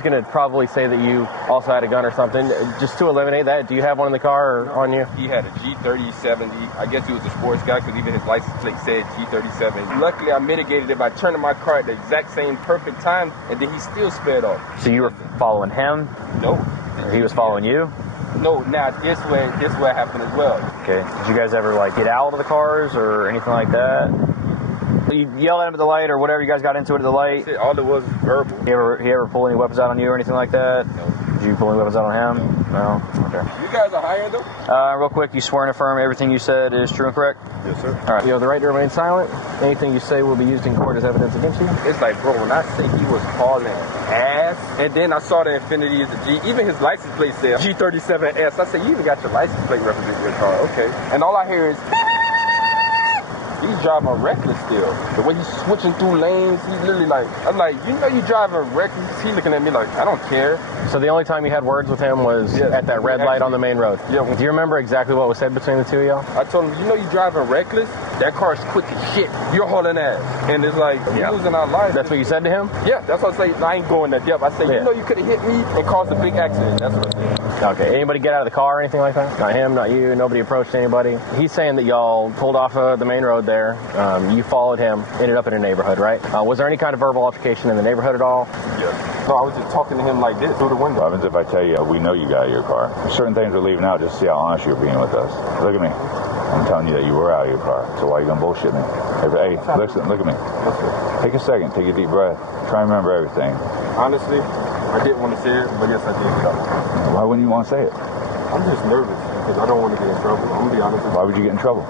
he's going to probably say that you also had a gun or something. Just to eliminate that, do you have one in the car or on you? He had a G3070. I guess he was a sports guy because even his license plate said G37. Luckily, I mitigated it by turning my car at the exact same perfect time, and then he still sped off. So you were following him? No. He was following you? No, now this way happened as well. Okay. Did you guys ever like get out of the cars or anything like that? You yelled at him at the light or whatever, you guys got into it at the light? All it was verbal. He ever pull any weapons out on you or anything like that? No. Did you pull any weapons out on him? No? Okay. You guys are hiring them? Real quick, you swear and affirm everything you said is true and correct? Yes, sir. All right. You have the right to remain silent. Anything you say will be used in court as evidence against you. It's like, bro, when I say he was hauling ass, and then I saw the Infiniti as a G, even his license plate said G37S. I said, you even got your license plate representing your car. Okay. And all I hear is, he's driving reckless still. The way he's switching through lanes, he's literally like, I'm like, you know you driving reckless? He's looking at me like, I don't care. So the only time you had words with him was at that red light on the main road? Yeah. Do you remember exactly what was said between the two of y'all? I told him, you know you driving reckless? That car's quick as shit. You're hauling ass. And it's like, you're losing our lives. That's what you said to him? Yeah, that's what I say. I ain't going that depth. I say, you know you could have hit me and caused a big accident. That's what I said. Okay. Anybody get out of the car or anything like that? Not him, not you. Nobody approached anybody. He's saying that y'all pulled off the main road there. You followed him, ended up in a neighborhood, right? Was there any kind of verbal altercation in the neighborhood at all? Yeah. So I was just talking to him like this through the window. What happens if I tell you we know you got out of your car? Certain things we're leaving out just to see how honest you're being with us. Look at me. I'm telling you that you were out of your car. So why are you going to bullshit me? Hey, listen, look at me. Take a second. Take a deep breath. Try and remember everything. Honestly, I didn't want to say it, but yes, I did. Why wouldn't you want to say it? I'm just nervous because I don't want to get in trouble. I'm going to be honest with you. Why would you get in trouble?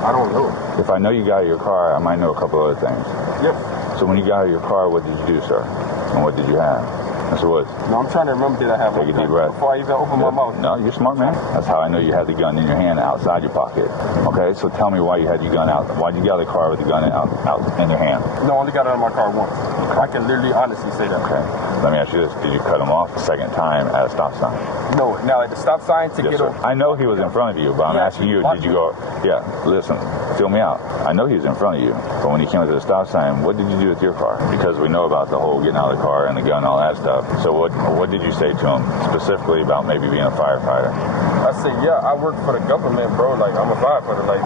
I don't know. If I know you got out of your car, I might know a couple other things. Yes. So when you got out of your car, what did you do, sir? And what did you have? Mr. Woods. No, I'm trying to remember, did I have Take a deep breath. Before I even open my mouth. No, you're smart, man. That's how I know you had the gun in your hand outside your pocket. Okay, so tell me why you had your gun out. Why did you get out of the car with the gun out in your hand? No, I only got out of my car once. Okay. I can literally honestly say that. Okay. Let me ask you this. Did you cut him off the second time at a stop sign? No. Now, at the stop sign to get over. I know he was in front of you, but I'm asking you, did you go... Yeah, listen, feel me out. I know he was in front of you, but when he came to the stop sign, what did you do with your car? Because we know about the whole getting out of the car and the gun and all that stuff. So what did you say to him specifically about maybe being a firefighter? I said, yeah, I work for the government, bro. Like, I'm a firefighter. Like,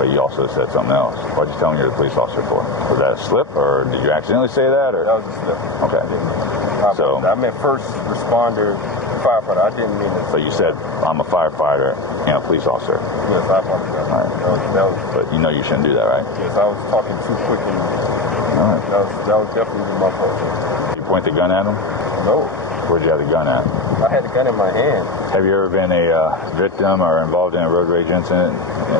but you also said something else. What'd you tell me you're the police officer for? Was that a slip, or did you accidentally say that? Or? That was a slip. Okay. So I meant first responder firefighter. I didn't mean it. So you said, I'm a firefighter and a police officer. Yes, I apologize. All right. That was, but you know you shouldn't do that, right? Yes, I was talking too quick. All right. That was definitely my fault. You point the gun at him? No. Where'd you have the gun at? I had the gun in my hand. Have you ever been a victim or involved in a road rage incident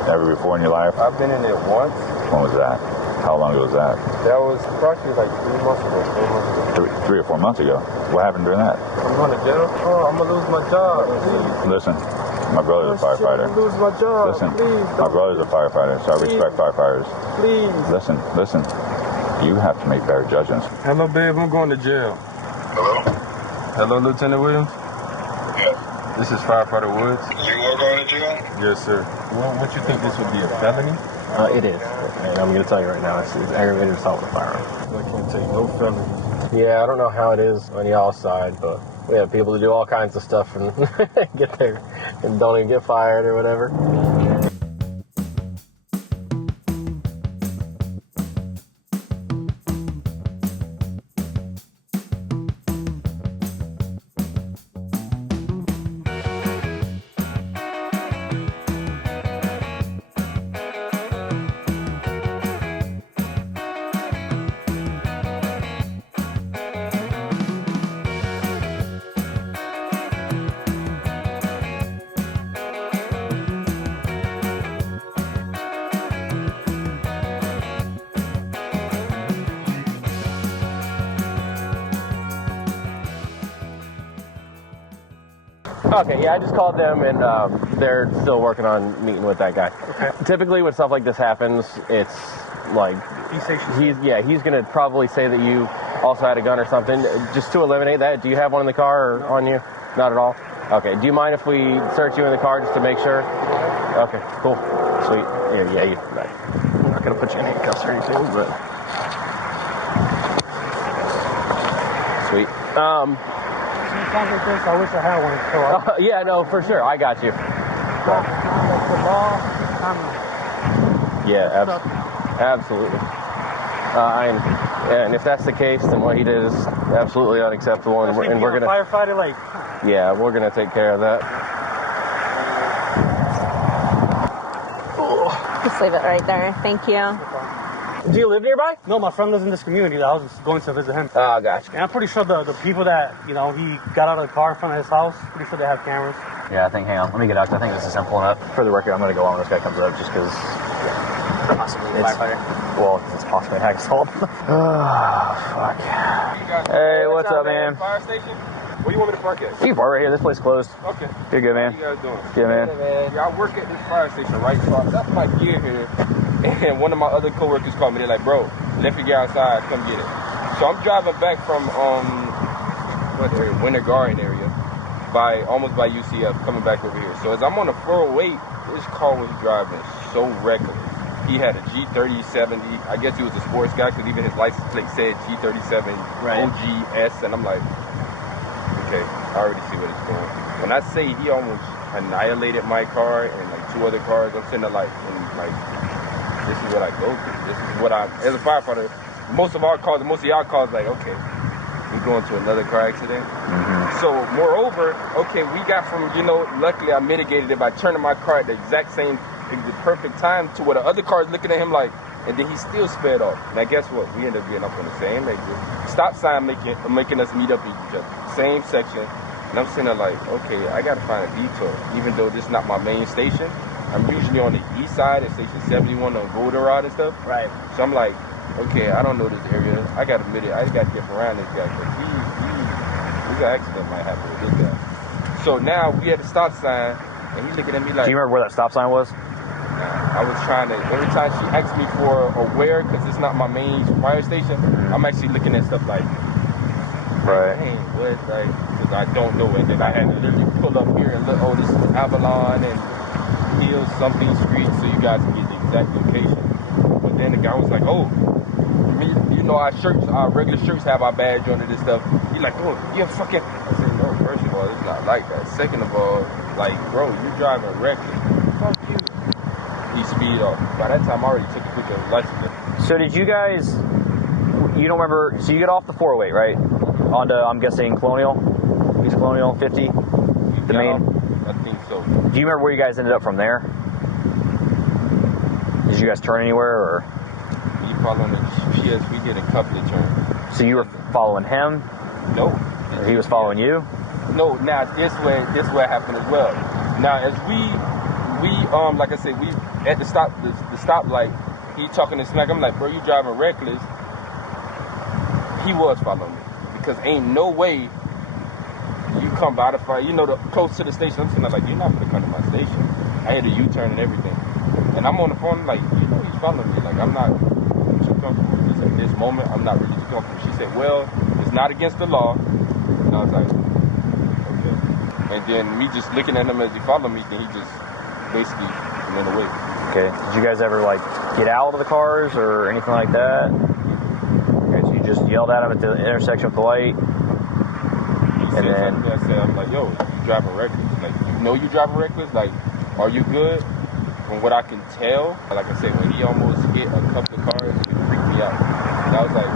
ever before in your life? I've been in it once. When was that? How long ago was that? That was approximately like 3 months ago, 4 months ago. 3 or 4 months ago. What happened during that? I'm going to jail. Oh, I'm going to lose my job. Please. Listen, my brother's a firefighter. I'm going to lose my job. Listen, please, my brother's a firefighter, so I respect firefighters. Please. Listen. You have to make better judgments. Hello, babe. I'm going to jail. Hello? Hello, Lieutenant Williams? Yes. This is Firefighter Woods. You are going to jail? Yes, sir. Well, what you think this would be a felony? It is. And I'm going to tell you right now, it's aggravated assault with a firearm. I can't take no felony. Yeah, I don't know how it is on y'all's side, but we have people to do all kinds of stuff and get there and don't even get fired or whatever. Okay, yeah, I just called them, and they're still working on meeting with that guy. Okay. Typically, when stuff like this happens, it's like he's going to probably say that you also had a gun or something. Just to eliminate that, do you have one in the car or on you? Not at all? Okay, do you mind if we search you in the car just to make sure? Okay, cool. Sweet. I'm not going to put you in handcuffs or anything, but... Sweet. times like this, I wish I had one. So Yeah, no, for sure. I got you. Yeah, absolutely. And if that's the case, then what he did is absolutely unacceptable, and we're gonna firefighter, like. Yeah, we're gonna take care of that. Just leave it right there. Thank you. Do you live nearby? No, my friend lives in this community. I was just going to visit him. Oh, gotcha. And I'm pretty sure the people that, he got out of the car in front of his house, pretty sure they have cameras. Yeah, I think, hang on, let me get out. I think this is simple enough. For the record, I'm going to go on when this guy comes up just because. Possibly a firefighter. Well, it's possibly an assault. Oh, fuck. Hey, what's up, man? Fire station? Where you want me to park at? You can park right here. This place closed. Okay. You're good, man. What you guys doing? Good, man. Yeah, I work at this fire station, right? So I left my gear here, and one of my other coworkers called me. They're like, bro, left your gear outside, come get it. So I'm driving back from, what area? Winter Garden area, almost by UCF, coming back over here. So as I'm on the 408, this car was driving so reckless. He had a G3070. I guess he was a sports guy because even his license plate said G37 OGS, and I'm like, okay, I already see what it's doing. When I say he almost annihilated my car and like two other cars, I'm sitting there like, this is what I go through. This is what as a firefighter, most of y'all calls like, okay, we're going to another car accident. Mm-hmm. So moreover, okay, we got from, luckily I mitigated it by turning my car at the exact same, the perfect time to where the other car is looking at him like, and then he still sped off. Now guess what? We ended up getting up on the same exit. Stop sign making us meet up each other. Same section. And I'm sitting there like, okay, I gotta find a detour. Even though this is not my main station. I'm usually on the east side at station 71 on Goldenrod and stuff. Right. So I'm like, okay, I don't know this area. I gotta admit it, I gotta get around this guy because we got accident might happen with this guy. So now we at the stop sign and he's looking at me like, Do you remember where that stop sign was? I was trying to, every time she asked me for a where, because it's not my main fire station, I'm actually looking at stuff like, Right. hey, what, like, because I don't know it. And I had to literally pull up here and look, oh, this is Avalon and Hill something street, so you guys can get the exact location. But then the guy was like, oh, our regular shirts have our badge on it and stuff. He's like, oh, you're fucking, I said, no, first of all, it's not like that. Second of all, like, bro, you driving reckless. Fuck you. He speed off. By that time, I already took a picture of the license plate. So did you guys, you don't remember, so you get off the 408, right? Onto, I'm guessing, Colonial? East Colonial, 50? The main? I think so. Do you remember where you guys ended up from there? Did you guys turn anywhere, or? We following the GPS, we did a couple of turns. So you were following him? No. Or he was following you? No, now this way happened as well. Now as we like I said, we at the stoplight, he talking to smack. I'm like, bro, you driving reckless. He was following me because ain't no way you come by the fire. Close to the station. I'm sitting there like, you're not gonna come to my station. I had a U-turn and everything, and I'm on the phone like, he's following me. Like I'm not too comfortable. Just at this moment, I'm not really too comfortable. She said, well, it's not against the law, and I was like, okay. And then me just looking at him as he followed me, then he just basically went away. Okay. Did you guys ever, get out of the cars or anything like that? Okay, so you just yelled at him at the intersection with the light? He said something. I said, I'm like, yo, you driving reckless. Like, you driving reckless? Like, are you good? From what I can tell, like I said, when he almost hit a couple of cars, it freaked me out. And I was like,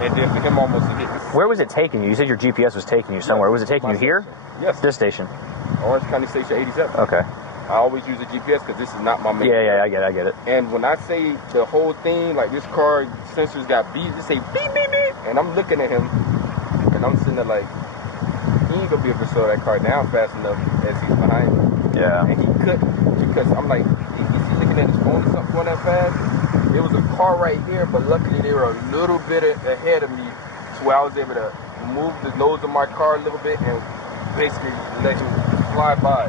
and then for him almost to hit. Where was it taking you? You said your GPS was taking you somewhere. Was it taking you here? Yes. This station? Orange County Station 87. Okay. I always use a GPS because this is not my main. Yeah, I get it. And when I say the whole thing, like this car sensors got beep, it say beep, beep, beep. And I'm looking at him, and I'm sitting there like, he ain't gonna be able to slow that car down fast enough as he's behind me. Yeah. And he couldn't, because I'm like, is he looking at his phone or something going that fast? There was a car right here, but luckily they were a little bit ahead of me to where I was able to move the nose of my car a little bit and basically let him fly by.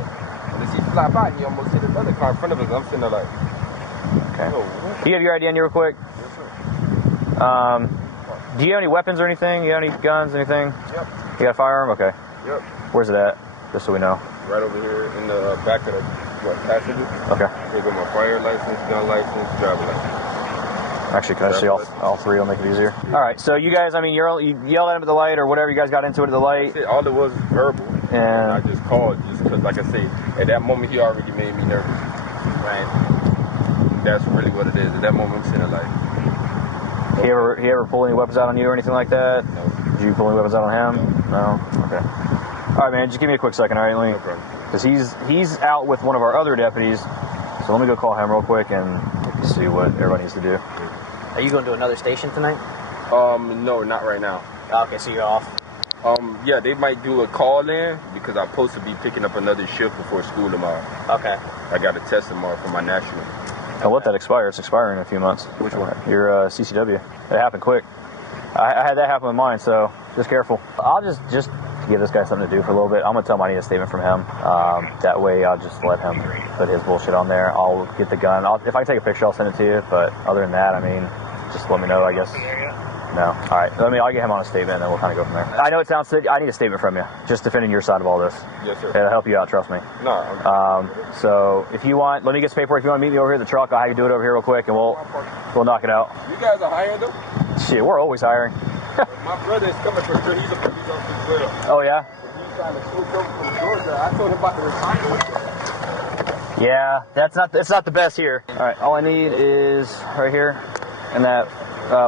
And as he fly by, he almost hit another car in front of us. I'm sitting there like, okay. Oh, Do you have your ID on you real quick? Yes, sir. Do you have any weapons or anything? You have any guns, anything? Yep. You got a firearm? Okay. Yep. Where's it at? Just so we know. Right over here in the back of the passenger. Okay. Here go my fire license, gun license, driver license. Actually, can I see all three? It'll make it easier. All right, so you guys, I mean, you yelled at him at the light or whatever. You guys got into it at the light. All it was verbal. And I just called just because, like I say, at that moment he already made me nervous. Right. That's really what it is. At that moment, I'm sitting like. He ever pull any weapons out on you or anything like that? No. Did you pull any weapons out on him? No. Okay. All right, man. Just give me a quick second, all right, Lee? No problem. Because he's out with one of our other deputies. So let me go call him real quick and see what everybody needs to do. Are you going to another station tonight? No, not right now. Okay, so you're off. Yeah, they might do a call in because I'm supposed to be picking up another shift before school tomorrow. Okay. I got a test tomorrow for my national. I'll let that expire. It's expiring in a few months. Which one? Your CCW. It happened quick. I had that happen with mine, so just careful. I'll just give this guy something to do for a little bit. I'm going to tell him I need a statement from him. That way I'll just let him put his bullshit on there. I'll get the gun. If I take a picture, I'll send it to you. But other than that, I mean, just let me know, I guess. No. All right. I'll get him on a statement, and then we'll kind of go from there. I know it sounds sick. I need a statement from you, just defending your side of all this. Yes, sir. It'll help you out, trust me. No. So if you want, let me get some paperwork. If you want to meet me over here at the truck, I'll have you do it over here real quick, and we'll knock it out. You guys are hiring them? Shit, we're always hiring. My brother is coming for sure. He's a police officer as well. Oh, yeah? He's trying to switch over from Georgia. I told him about the retirement. Yeah, that's not the best here. All right, all I need is right here in that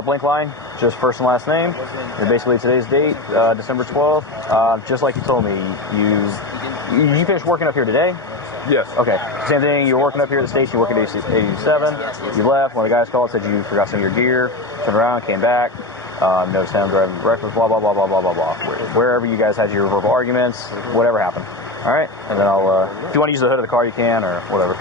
blank line, just first and last name. And basically today's date, December 12th. Just like you told me, you finished working up here today? Yes. Okay. Same thing. You're working up here at the station. You're working at 87. You left. One of the guys called, said you forgot some of your gear. Turned around, came back. Noticed him driving reckless. Blah blah blah blah blah blah blah. Wherever you guys had your verbal arguments, whatever happened. All right. And then I'll. If you want to use the hood of the car, you can, or whatever.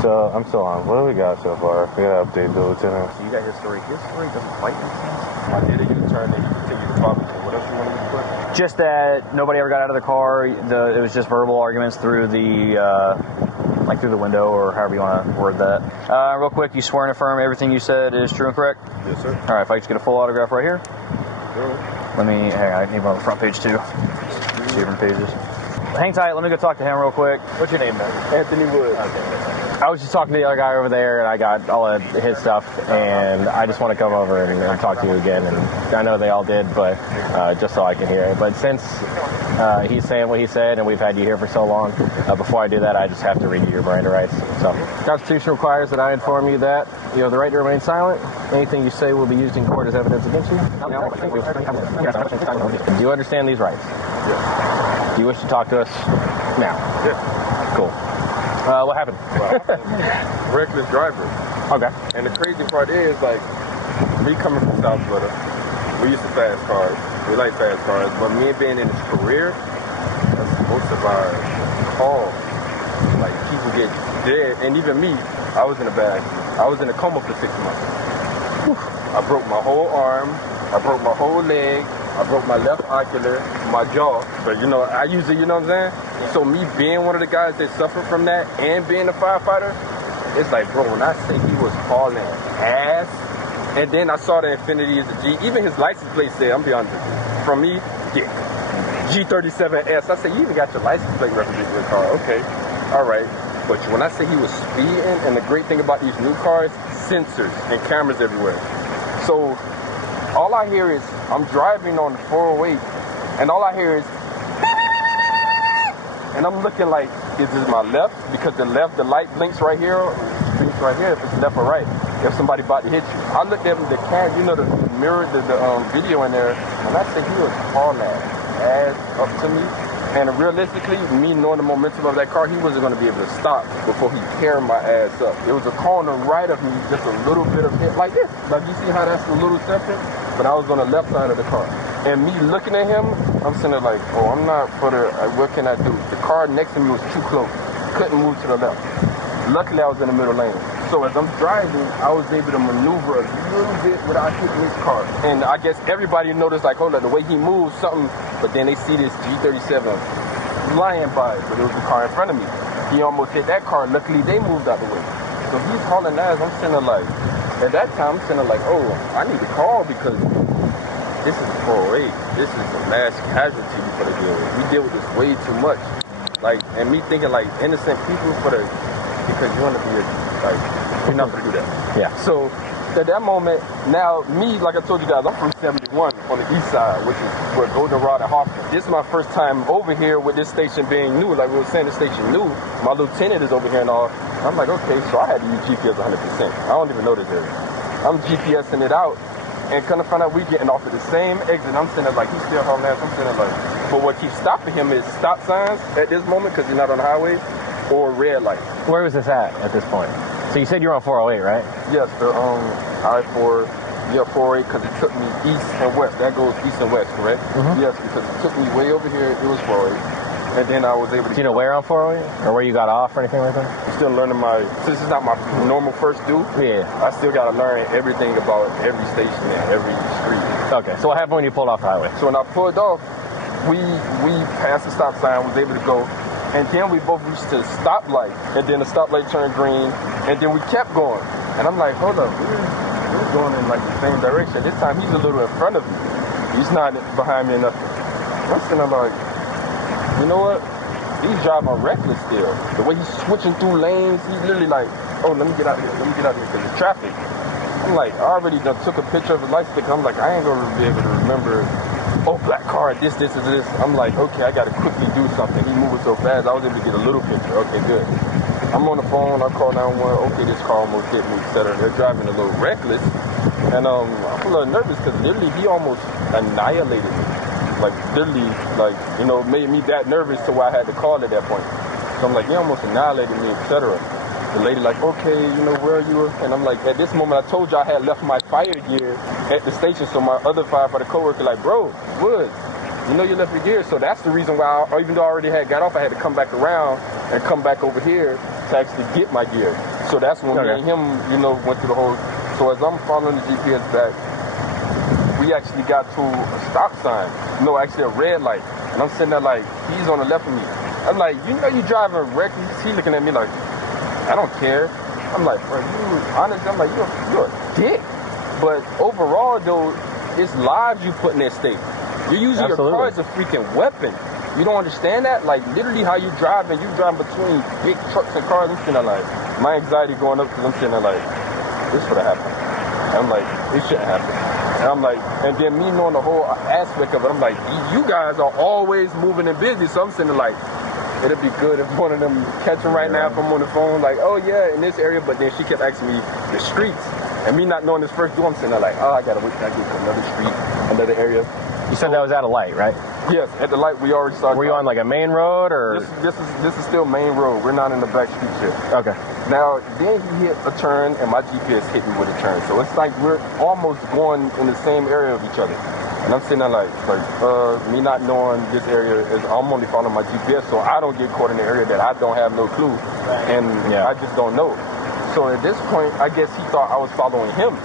So I'm still on. What do we got so far? We gotta update the lieutenant. So you got his story. His story doesn't quite make sense. I did a U-turn and you continue to talk. What else you want me to put? Just that nobody ever got out of the car. It was just verbal arguments through through the window, or however you want to word that. Real quick, you swear and affirm everything you said is true and correct? Yes, sir. All right, if I just get a full autograph right here. Sure. Hang on, I need one on the front page too. 2 different pages. Hang tight, let me go talk to him real quick. What's your name, man? Anthony Wood. Okay. I was just talking to the other guy over there, and I got all of his stuff, and I just want to come over and talk to you again. And I know they all did, but just so I can hear it. But since he's saying what he said, and we've had you here for so long, before I do that, I just have to read you your Miranda rights. So, Constitution requires that I inform you that you have the right to remain silent. Anything you say will be used in court as evidence against you. Do you understand these rights? Yes. Do you wish to talk to us now? Yes. Cool. What happened? Reckless driver. Okay. And the crazy part is, like, me coming from South Florida, we used to fast cars. We like fast cars. But me being in this career, that's most of our calls. Like, people get dead. And even me, I was in a bad accident. I was in a coma for 6 months. I broke my whole arm. I broke my whole leg. I broke my left ocular, my jaw. But, you know, I usually, you know what I'm saying? Yeah. So me being one of the guys that suffered from that and being a firefighter, it's like, bro, when I say he was hauling ass, and then I saw the Infinity as a G, even his license plate said, I'm beyond this. From me, dick. G37S. I said, you even got your license plate representing your car. Okay, all right. But when I say he was speeding, and the great thing about these new cars, sensors and cameras everywhere. So all I hear is, I'm driving on the 408, and all I hear is, and I'm looking like, is this my left? Because the light blinks right here, if it's left or right, if somebody about to hit you. I looked at the camera, you know, the mirror, the video in there, and I said he was hauling that ass up to me. And realistically, me knowing the momentum of that car, he wasn't going to be able to stop before he tear my ass up. It was a car on the right of me, just a little bit of hit, like this. Like, you see how that's a little separate? But I was on the left side of the car. And me looking at him, I'm sitting there like, oh, I'm not for the, what can I do? The car next to me was too close. Couldn't move to the left. Luckily, I was in the middle lane. So as I'm driving, I was able to maneuver a little bit without hitting his car. And I guess everybody noticed, like, hold on, the way he moves, something, but then they see this G37 flying by, but it was the car in front of me. He almost hit that car. Luckily, they moved out the way. So he's hauling ass. I'm sitting there like, at that time, I'm sitting there like, oh, I need to call because this is 408. This is a mass casualty for the deal with. We deal with this way too much. Like, and me thinking like innocent people because you want to be like, you're not going to do that. Yeah. So At that moment, now me, like I told you guys, I'm from 71 on the east side, which is where Goldenrod and Hoffman. This is my first time over here with this station being new. Like we were saying, the station new. My lieutenant is over here and all. I'm like, okay, so I had to use GPS 100%. I don't even know this area. I'm GPSing it out and kind of find out we getting off at the same exit. I'm sitting there like, he's still hauling ass. I'm sitting there like, but what keeps stopping him is stop signs at this moment because he's not on the highway or red light. Where was this at this point? So you said you were on 408, right? Yes, the I-4, 408, because it took me east and west. That goes east and west, correct? Mm-hmm. Yes, because it took me way over here. It was 408. And then I was able to... Do you know where on 408? Or where you got off or anything like that? I'm still learning this is not my normal first do. Yeah. I still got to learn everything about every station and every street. Okay, so what happened when you pulled off the highway? So when I pulled off, we passed the stop sign, was able to go. And then we both reached the stoplight, and then the stoplight turned green, and then we kept going. And I'm like, hold up, we're going in like the same direction. This time he's a little in front of me. He's not behind me or nothing. I'm sitting there like, you know what? He's driving reckless still. The way he's switching through lanes, he's literally like, oh, let me get out here, because there's traffic. I'm like, I already done took a picture of his license plate. I'm like, I ain't gonna be able to remember, oh, black car, this, and this. I'm like, okay, I gotta quickly do something. He's moving so fast, I was able to get a little picture. Okay, good. I'm on the phone, I call 911, okay, this car almost hit me, etc. They're driving a little reckless. And I'm a little nervous because literally he almost annihilated me. Like, literally, like, you know, made me that nervous to where I had to call at that point. So I'm like, he almost annihilated me, etc. The lady like, okay, you know, where are you? And I'm like, at this moment, I told you I had left my fire gear at the station. So my other firefighter coworker like, bro, Woods, you know you left your gear. So that's the reason why, even though I already had got off, I had to come back around and come back over here to actually get my gear. So that's when me and him, you know, went through the whole. So as I'm following the GPS back, we actually got to a stop sign. No, actually a red light. And I'm sitting there like, he's on the left of me. I'm like, you know you driving reckless. He's looking at me like, I don't care. I'm like, bro, you honestly, I'm like, you're a dick. But overall, though, it's lives you put in that state. You're using your car as a freaking weapon. You don't understand that? Like, literally how you driving between big trucks and cars. I'm sitting there like, my anxiety going up because I'm sitting there like, this would have happened. And I'm like, it shouldn't happen. And I'm like, and then me knowing the whole aspect of it, I'm like, you guys are always moving and busy. So I'm sitting there like, it'd be good if one of them catch him right now if I'm on the phone, like, oh yeah, in this area. But then she kept asking me the streets. And me not knowing this first do, I'm sitting there like, oh, I gotta wait till I get to another street, another area. You said that was at a light, right? Yes, at the light we already started. Were you on like a main road or? This is still main road. We're not in the back streets here. Okay. Now, then he hit a turn and my GPS hit me with a turn. So it's like we're almost going in the same area of each other. And I'm sitting there like me not knowing this area is, I'm only following my GPS, so I don't get caught in the area that I don't have no clue, and I just don't know. So at this point, I guess he thought I was following him,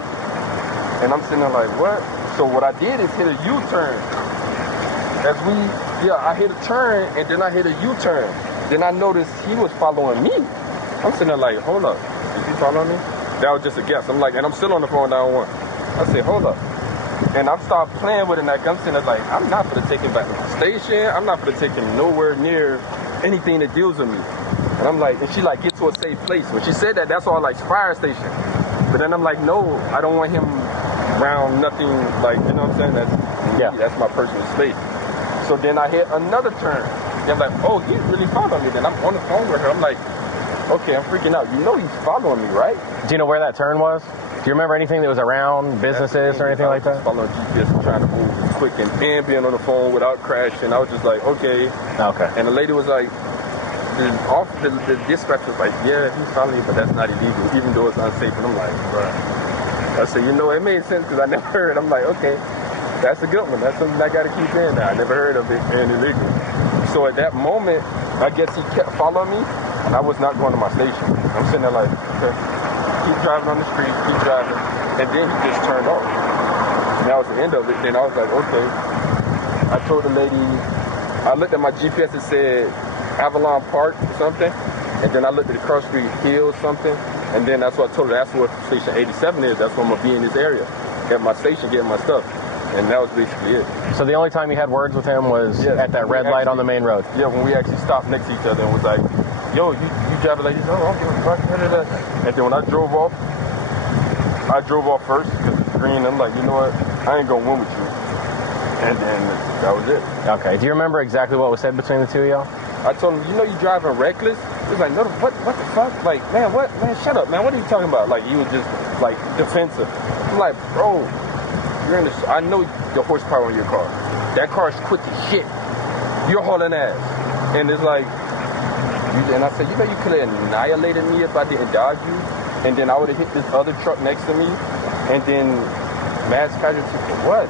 and I'm sitting there like, what? So what I did is hit a U-turn. I hit a turn, and then I hit a U-turn. Then I noticed he was following me. I'm sitting there like, hold up, is he following me? That was just a guess. I'm like, and I'm still on the phone 911. I said, hold up. And I started playing with it, and I'm sitting there like, I'm not going to take him back to the station. I'm not going to take him nowhere near anything that deals with me. And I'm like, and she like, get to a safe place. When she said that, that's all like fire station. But then I'm like, no, I don't want him around nothing, like, you know what I'm saying? That's my personal space. So then I hit another turn. They're like, oh, he's really following me. Then I'm on the phone with her. I'm like, okay, I'm freaking out. You know he's following me, right? Do you know where that turn was? Do you remember anything that was around businesses or anything like that? Following GPS and trying to move quick and being on the phone without crashing. I was just like, okay. Okay. And the lady was like, the dispatcher was like, yeah, he's following you, but that's not illegal, even though it's unsafe. And I'm like, bruh. I said, you know, it made sense because I never heard. I'm like, okay, that's a good one. That's something I got to keep in now. I never heard of it being illegal. So at that moment, I guess he kept following me, and I was not going to my station. I'm sitting there like, okay. Keep driving on the street, keep driving, and then he just turned off. And that was the end of it. Then I was like, okay. I told the lady, I looked at my GPS and said Avalon Park or something, and then I looked at the cross street hill something, and then that's what I told her, that's where station 87 is, that's where I'm going to be in this area, at my station getting my stuff. And that was basically it. So the only time you had words with him was at that red light on the main road? Yeah, when we actually stopped next to each other and was like, yo, you driving like this? Oh, I don't give a fuck. And then when I drove off, I drove off first because it's green. I'm like, you know what? I ain't gonna win with you. And then that was it. Okay. Do you remember exactly what was said between the two of y'all? I told him, you know, you driving reckless. He was like, no, what the fuck? Like, man, what? Man, shut up, man. What are you talking about? Like, he was just like defensive. I'm like, bro, you're in the. I know the horsepower in your car. That car is quick as shit. You're hauling ass, and it's like, and I said, you know, you could have annihilated me if I didn't dodge you, and then I would have hit this other truck next to me, and then mass casualty for what?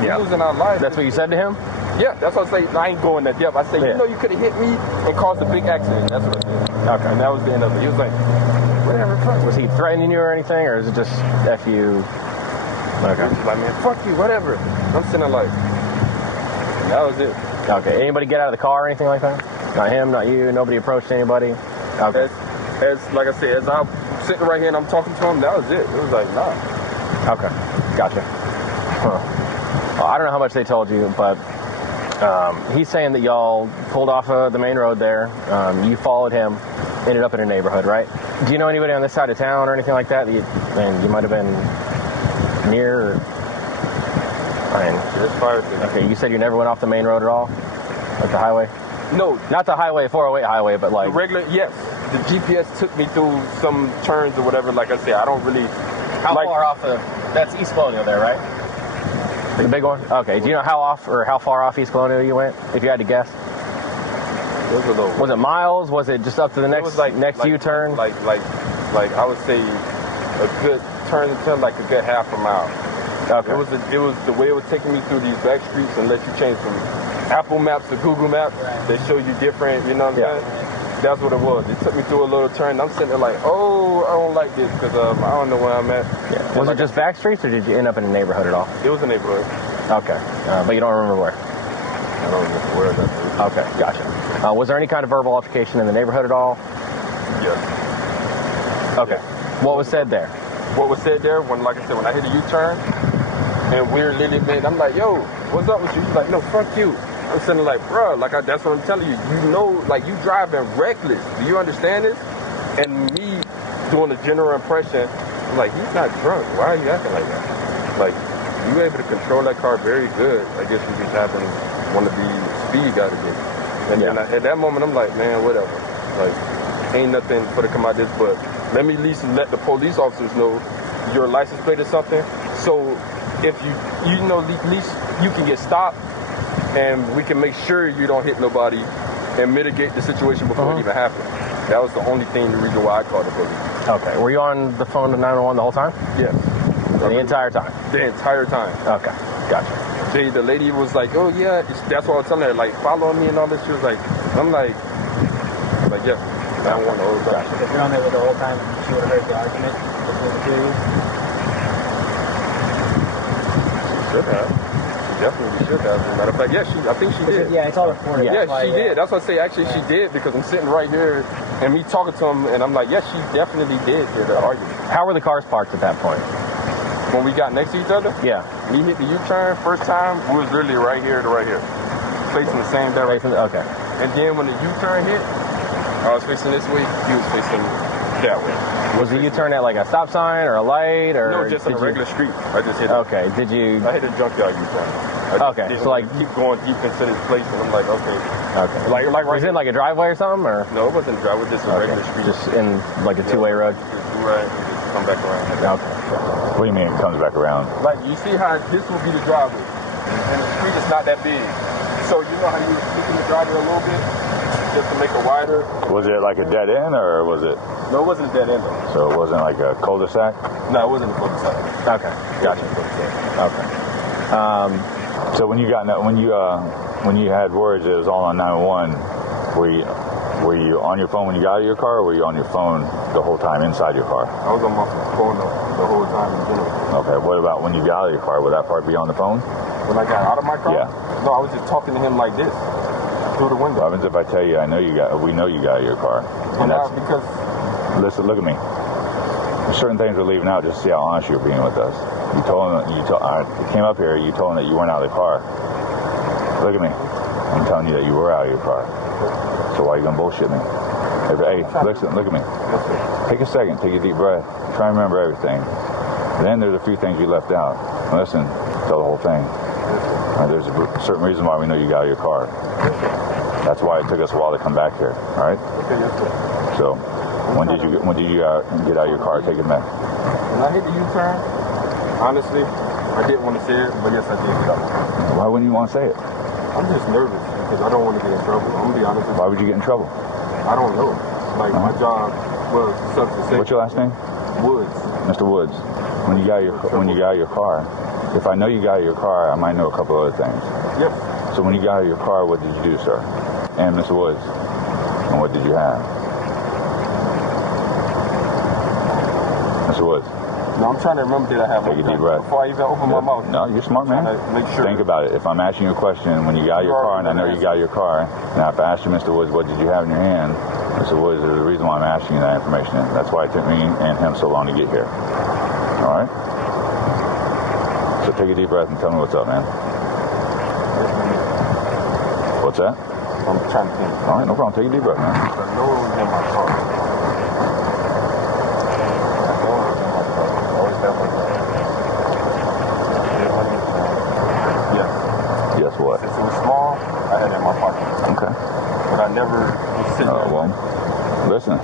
We're losing our lives. That's what you said to him? Yeah, that's what I say. I ain't going that depth. I say, you know, you could have hit me and caused a big accident. That's what I did. Okay. And that was the end of it. He was like, whatever. Was he threatening you or anything, or is it just F you? Okay. He was like, man, fuck you, whatever. I'm sitting there like, and that was it. Okay. Anybody get out of the car or anything like that? Not him, not you. Nobody approached anybody. Okay. As like I said, as I'm sitting right here and I'm talking to him, that was it. It was like, nah. Okay. Gotcha. Huh. Well, I don't know how much they told you, but he's saying that y'all pulled off of the main road there. You followed him, ended up in a neighborhood, right? Do you know anybody on this side of town or anything like that? You might have been near. Okay. You said you never went off the main road at all, like the highway. No, not the highway, 408 highway, but like the regular. Yes, the GPS took me through some turns or whatever. Like I said, I don't really. How far off that's East Colonial there, right? The big one? Okay. Do you know how far off East Colonial you went, if you had to guess? Was it miles? Was it just up to the next U-turn? Like I would say a good turn to like a good half a mile. Okay. It was the way it was taking me through these back streets and let you change from Apple Maps to Google Maps. Right. They show you different, you know what I'm saying? That's what it was. It took me through a little turn. I'm sitting there like, oh, I don't like this because I don't know where I'm at. Yeah. Was it just back streets, or did you end up in a neighborhood at all? It was a neighborhood. Okay. But you don't remember where? I don't remember where that was. Okay, gotcha. Was there any kind of verbal altercation in the neighborhood at all? Yes. Okay. Yes. What was said there? What was said there, when, like I said, when I hit a U-turn, and we're literally made, I'm like, yo, what's up with you? He's like, no, fuck you. I'm sitting there like, bro, like that's what I'm telling you. You know, like you driving reckless. Do you understand this? And me doing a general impression, I'm like, he's not drunk. Why are you acting like that? Like, you were able to control that car very good. I guess you just happen to want to be speed guy today. And then at that moment, I'm like, man, whatever. Like, ain't nothing for to come out of this, but let me at least let the police officers know your license plate or something. So if you know, at least you can get stopped, and we can make sure you don't hit nobody and mitigate the situation before it even happened. That was the only thing, the reason why I called the police. Okay. Were you on the phone to 911 the whole time? Yes. The entire time? The entire time. Okay. Gotcha. The lady was like, oh, yeah, that's what I was telling her, like, follow me and all this. She was like, I'm like, yeah, I don't want the whole time. Gotcha. If you're on there with the whole time, she would have heard the argument between the two of you? She should have. Definitely should have. As a matter of fact, I think she did. Yeah, it's all recorded. Yeah, she did. That's what I say. Actually, she did, because I'm sitting right here and me talking to him, and I'm like, yes, she definitely did hear the argument. How were the cars parked at that point? When we got next to each other? Yeah. We hit the U-turn first time, we was literally right here to right here, facing the same direction. Okay. And then when the U-turn hit, I was facing this way, he was facing that way. Was the U-turn at like a stop sign or a light, or no, just on a regular street? I just hit it. Okay. Did you? I hit a junkyard U-turn. Okay. So like keep going deep into this place, and I'm like, okay. Okay. Like right. Was it like a driveway or something, or? No, it wasn't a driveway. Just a regular street. Just in like a two-way road. Right. Just come back around. Okay. What do you mean it comes back around? Like, you see how this will be the driveway, and the street is not that big. So you know how you speaking the driveway a little bit, just to make it wider. Was it like a dead end, or was it? No, it wasn't a dead end though. So it wasn't like a cul-de-sac? No, it wasn't a cul-de-sac. Okay, gotcha. Okay. So when you had words, it was all on 911. Were you on your phone when you got out of your car, or were you on your phone the whole time inside your car? I was on my phone the whole time in general. Okay. What about when you got out of your car? Would that part be on the phone? When I got out of my car? Yeah. No, I was just talking to him like this through the window. What happens if I tell you we know you got out of your car? And that's because. Listen, look at me. There's certain things we're leaving out just to see how honest you're being with us. You came up here, you told him that you weren't out of the car. Look at me. I'm telling you that you were out of your car. So why are you going to bullshit me? Hey, listen, look at me. Take a second, take a deep breath. Try and remember everything. Then there's a few things you left out. Listen, tell the whole thing. There's a certain reason why we know you got out of your car. That's why it took us a while to come back here. All right. Okay, yes, sir. So, when did you get out of your car? Take it back. When I hit the U-turn, honestly, I didn't want to say it, but yes, I did get out. Why wouldn't you want to say it? I'm just nervous because I don't want to get in trouble. I'm gonna be honest with you. Why would you get in trouble? I don't know. Like my job was substance. What's your last name? Woods. Mr. Woods. When you got out of your car, if I know you got out of your car, I might know a couple other things. Yep. So when you got out of your car, what did you do, sir? And Mr. Woods. And what did you have? Mr. Woods. No, I'm trying to remember did I have Take a deep breath. Before I even open my mouth. No, you're smart, man. Make sure. Think about it. If I'm asking you a question, when you got out of your car, and I know you got out of your car, now if I ask you, Mr. Woods, what did you have in your hand? Mr. Woods, there's a reason why I'm asking you that information. That's why it took me and him so long to get here. All right? So take a deep breath and tell me what's up, man. What's that? I'm trying to think. All right, no problem. Take a deep breath, man. I know it was in my car. Yes, what? Since it was small, I had it in my pocket. Okay. But I never was sitting there. Well, listen,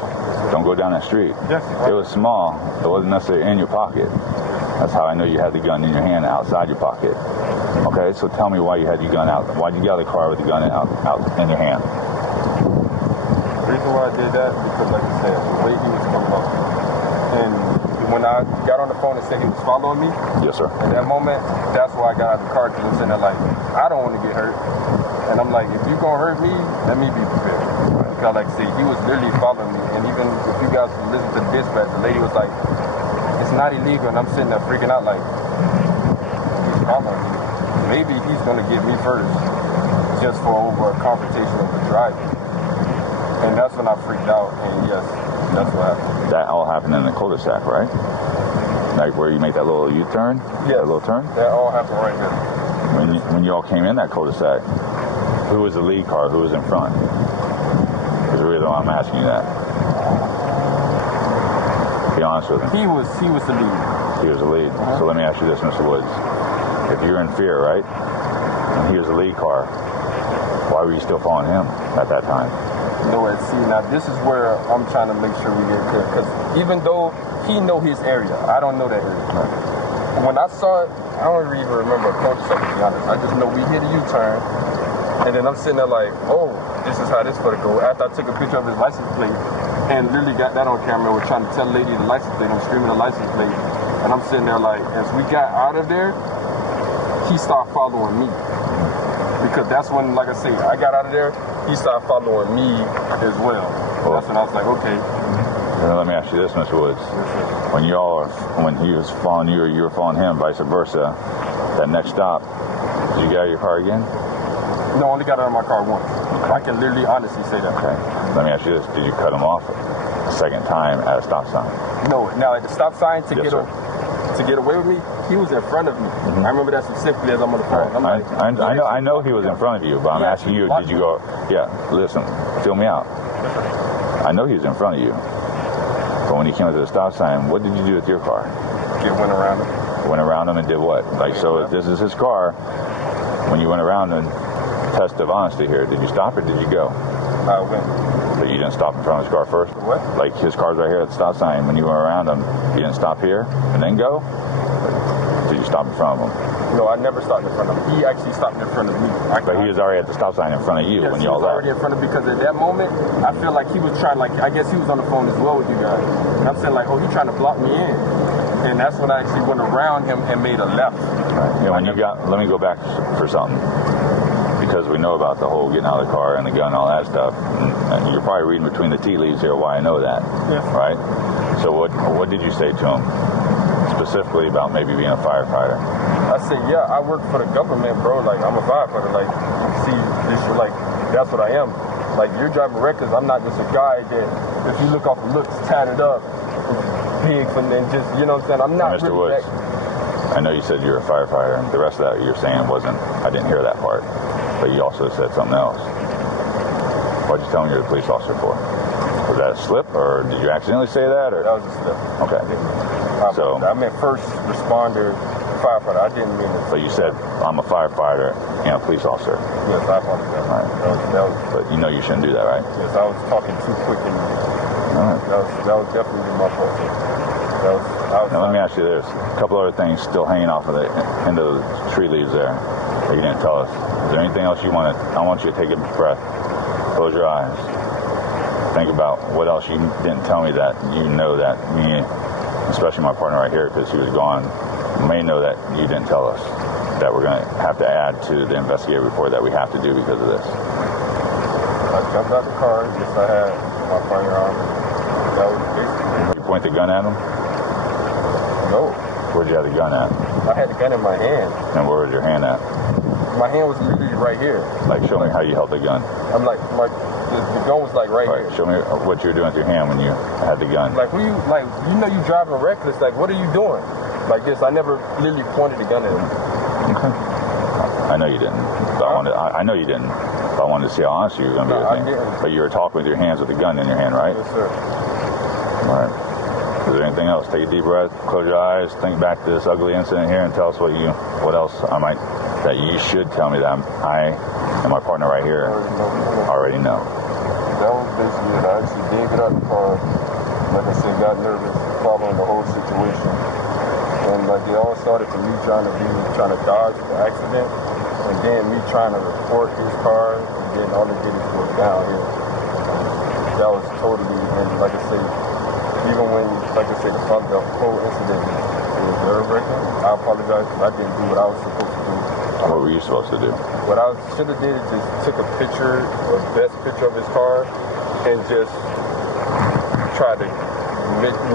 don't go down that street. Yes. It was small. It wasn't necessarily in your pocket. That's how I know you had the gun in your hand outside your pocket. Okay, so tell me why you had your gun out. Why did you get out of the car with the gun out in your hand? The reason why I did that is because, like I said, the way he was coming up. And when I got on the phone and said he was following me, Yes, sir. in that moment, that's why I got out of the car, because I'm sitting there like, I don't want to get hurt. And I'm like, if you're going to hurt me, let me be prepared. Because, like I said, he was literally following me. And even if you guys listen to the dispatch, the lady was like, it's not illegal. And I'm sitting there freaking out like, he's following me. Maybe he's going to get me first just for over a confrontation over driving. And that's when I freaked out. And yes, that's what happened. That all happened in the cul-de-sac, right? Like where you make that little U-turn? Yes. That little turn? That all happened right here. When you all came in that cul-de-sac, who was the lead car? Who was in front? That's the reason why I'm asking you that. Be honest with me. He was the lead. He was the lead. So let me ask you this, Mr. Woods. If you're in fear, right, and he was the lead car, why were you still following him at that time? No, and see, now this is where I'm trying to make sure we get clear. Because even though he know his area, I don't know that area. Right. When I saw it, I don't even remember a cul-de-sac, to be honest. I just know we hit a U-turn, and then I'm sitting there like, oh, this is how this for to go. After I took a picture of his license plate and literally got that on camera, we're trying to tell the lady the license plate, I'm streaming the license plate, and I'm sitting there like, as we got out of there, he started following me. Because that's when, like I say, I got out of there, he started following me as well. That's when I was like, okay. Now let me ask you this, Mr. Woods. When he was following you or you were following him, vice versa, that next stop, did you get out of your car again? No, I only got out of my car once. Okay. I can literally honestly say that. Okay. Let me ask you this. Did you cut him off a second time at a stop sign? No. Now, at the stop sign, to Yes, get away with me, he was in front of me. I remember that specifically as I'm on the phone. Right. I know he was in front of you, but I'm asking you, did you go, listen, fill me out. I know he was in front of you. But when he came to the stop sign, what did you do with your car? Went around him. Went around him and did what? Like, so if this is his car, when you went around and test of honesty here, did you stop or did you go? I went. But you didn't stop in front of his car first? What? Like his car's right here at the stop sign. When you went around him, you didn't stop here and then go? Did you stop in front of him? No, I never stopped in front of him. He actually stopped in front of me. But he was already at the stop sign in front of you when you all left. He was already in front of me because at that moment, I feel like he was trying, I guess he was on the phone as well with you guys. And I'm saying like, oh, he's trying to block me in. And that's when I actually went around him and made a left. Right. You know, let me go back for something. Because we know about the whole getting out of the car and the gun and all that stuff. And you're probably reading between the tea leaves here why I know that. Yeah. Right? So what did you say to him specifically about maybe being a firefighter? I said, yeah, I work for the government, bro. Like, I'm a firefighter. Like, see, this, like, that's what I am. Like, you're driving reckless. I'm not just a guy that, if you look off the looks, tatted up, big, and then just, you know what I'm saying? I'm not Mr. Woods, I know you said you're a firefighter, and the rest of that you're saying I didn't hear that part. But you also said something else. What'd you tell me you're the police officer for? Was that a slip, or did you accidentally say that? Or? That was a slip. Okay. So I meant first responder, firefighter. I didn't mean it. but you said I'm a firefighter and a police officer. Yes, I apologize. All right. That was, But you know you shouldn't do that, right? yes, I was talking too quick and All right. that was definitely my fault. Now let me ask you this: a couple other things still hanging off of the end of the tree leaves there that you didn't tell us. Is there anything else you want to? I want you to take a breath, close your eyes, think about what else you didn't tell me that you know that me, especially my partner right here, because he was gone, may know that you didn't tell us that we're going to have to add to the investigative report that we have to do because of this. I jumped out the car. Yes, I had my firearm. That was basically. You point the gun at him? No. Where'd you have the gun at? I had the gun in my hand. And where was your hand at? My hand was literally right here. Like, show me how you held the gun. I'm like, the gun was like right here. Show me what you were doing with your hand when you had the gun. Like, you know you driving reckless. Like, what are you doing? Like this. I never literally pointed the gun at him. Okay. I know you didn't. But I know you didn't. But I wanted to see how honest you were going to be with me. But you were talking with your hands with the gun in your hand, right? Yes, sir. All right. Is there anything else? Take a deep breath, close your eyes, think back to this ugly incident here, and tell us what else that you should tell me that I and my partner right here already know. That was basically it. I actually did get out the car. Like I said, got nervous following the whole situation. And like it all started to me trying to dodge the accident, and then me trying to report his car, and then all it did is go downhill. That was totally, and like I said, even when, like I said, the whole incident was nerve-wracking, I apologize because I didn't do what I was supposed to do. What were you supposed to do? What I should have did is just took a best picture of his car, and just try to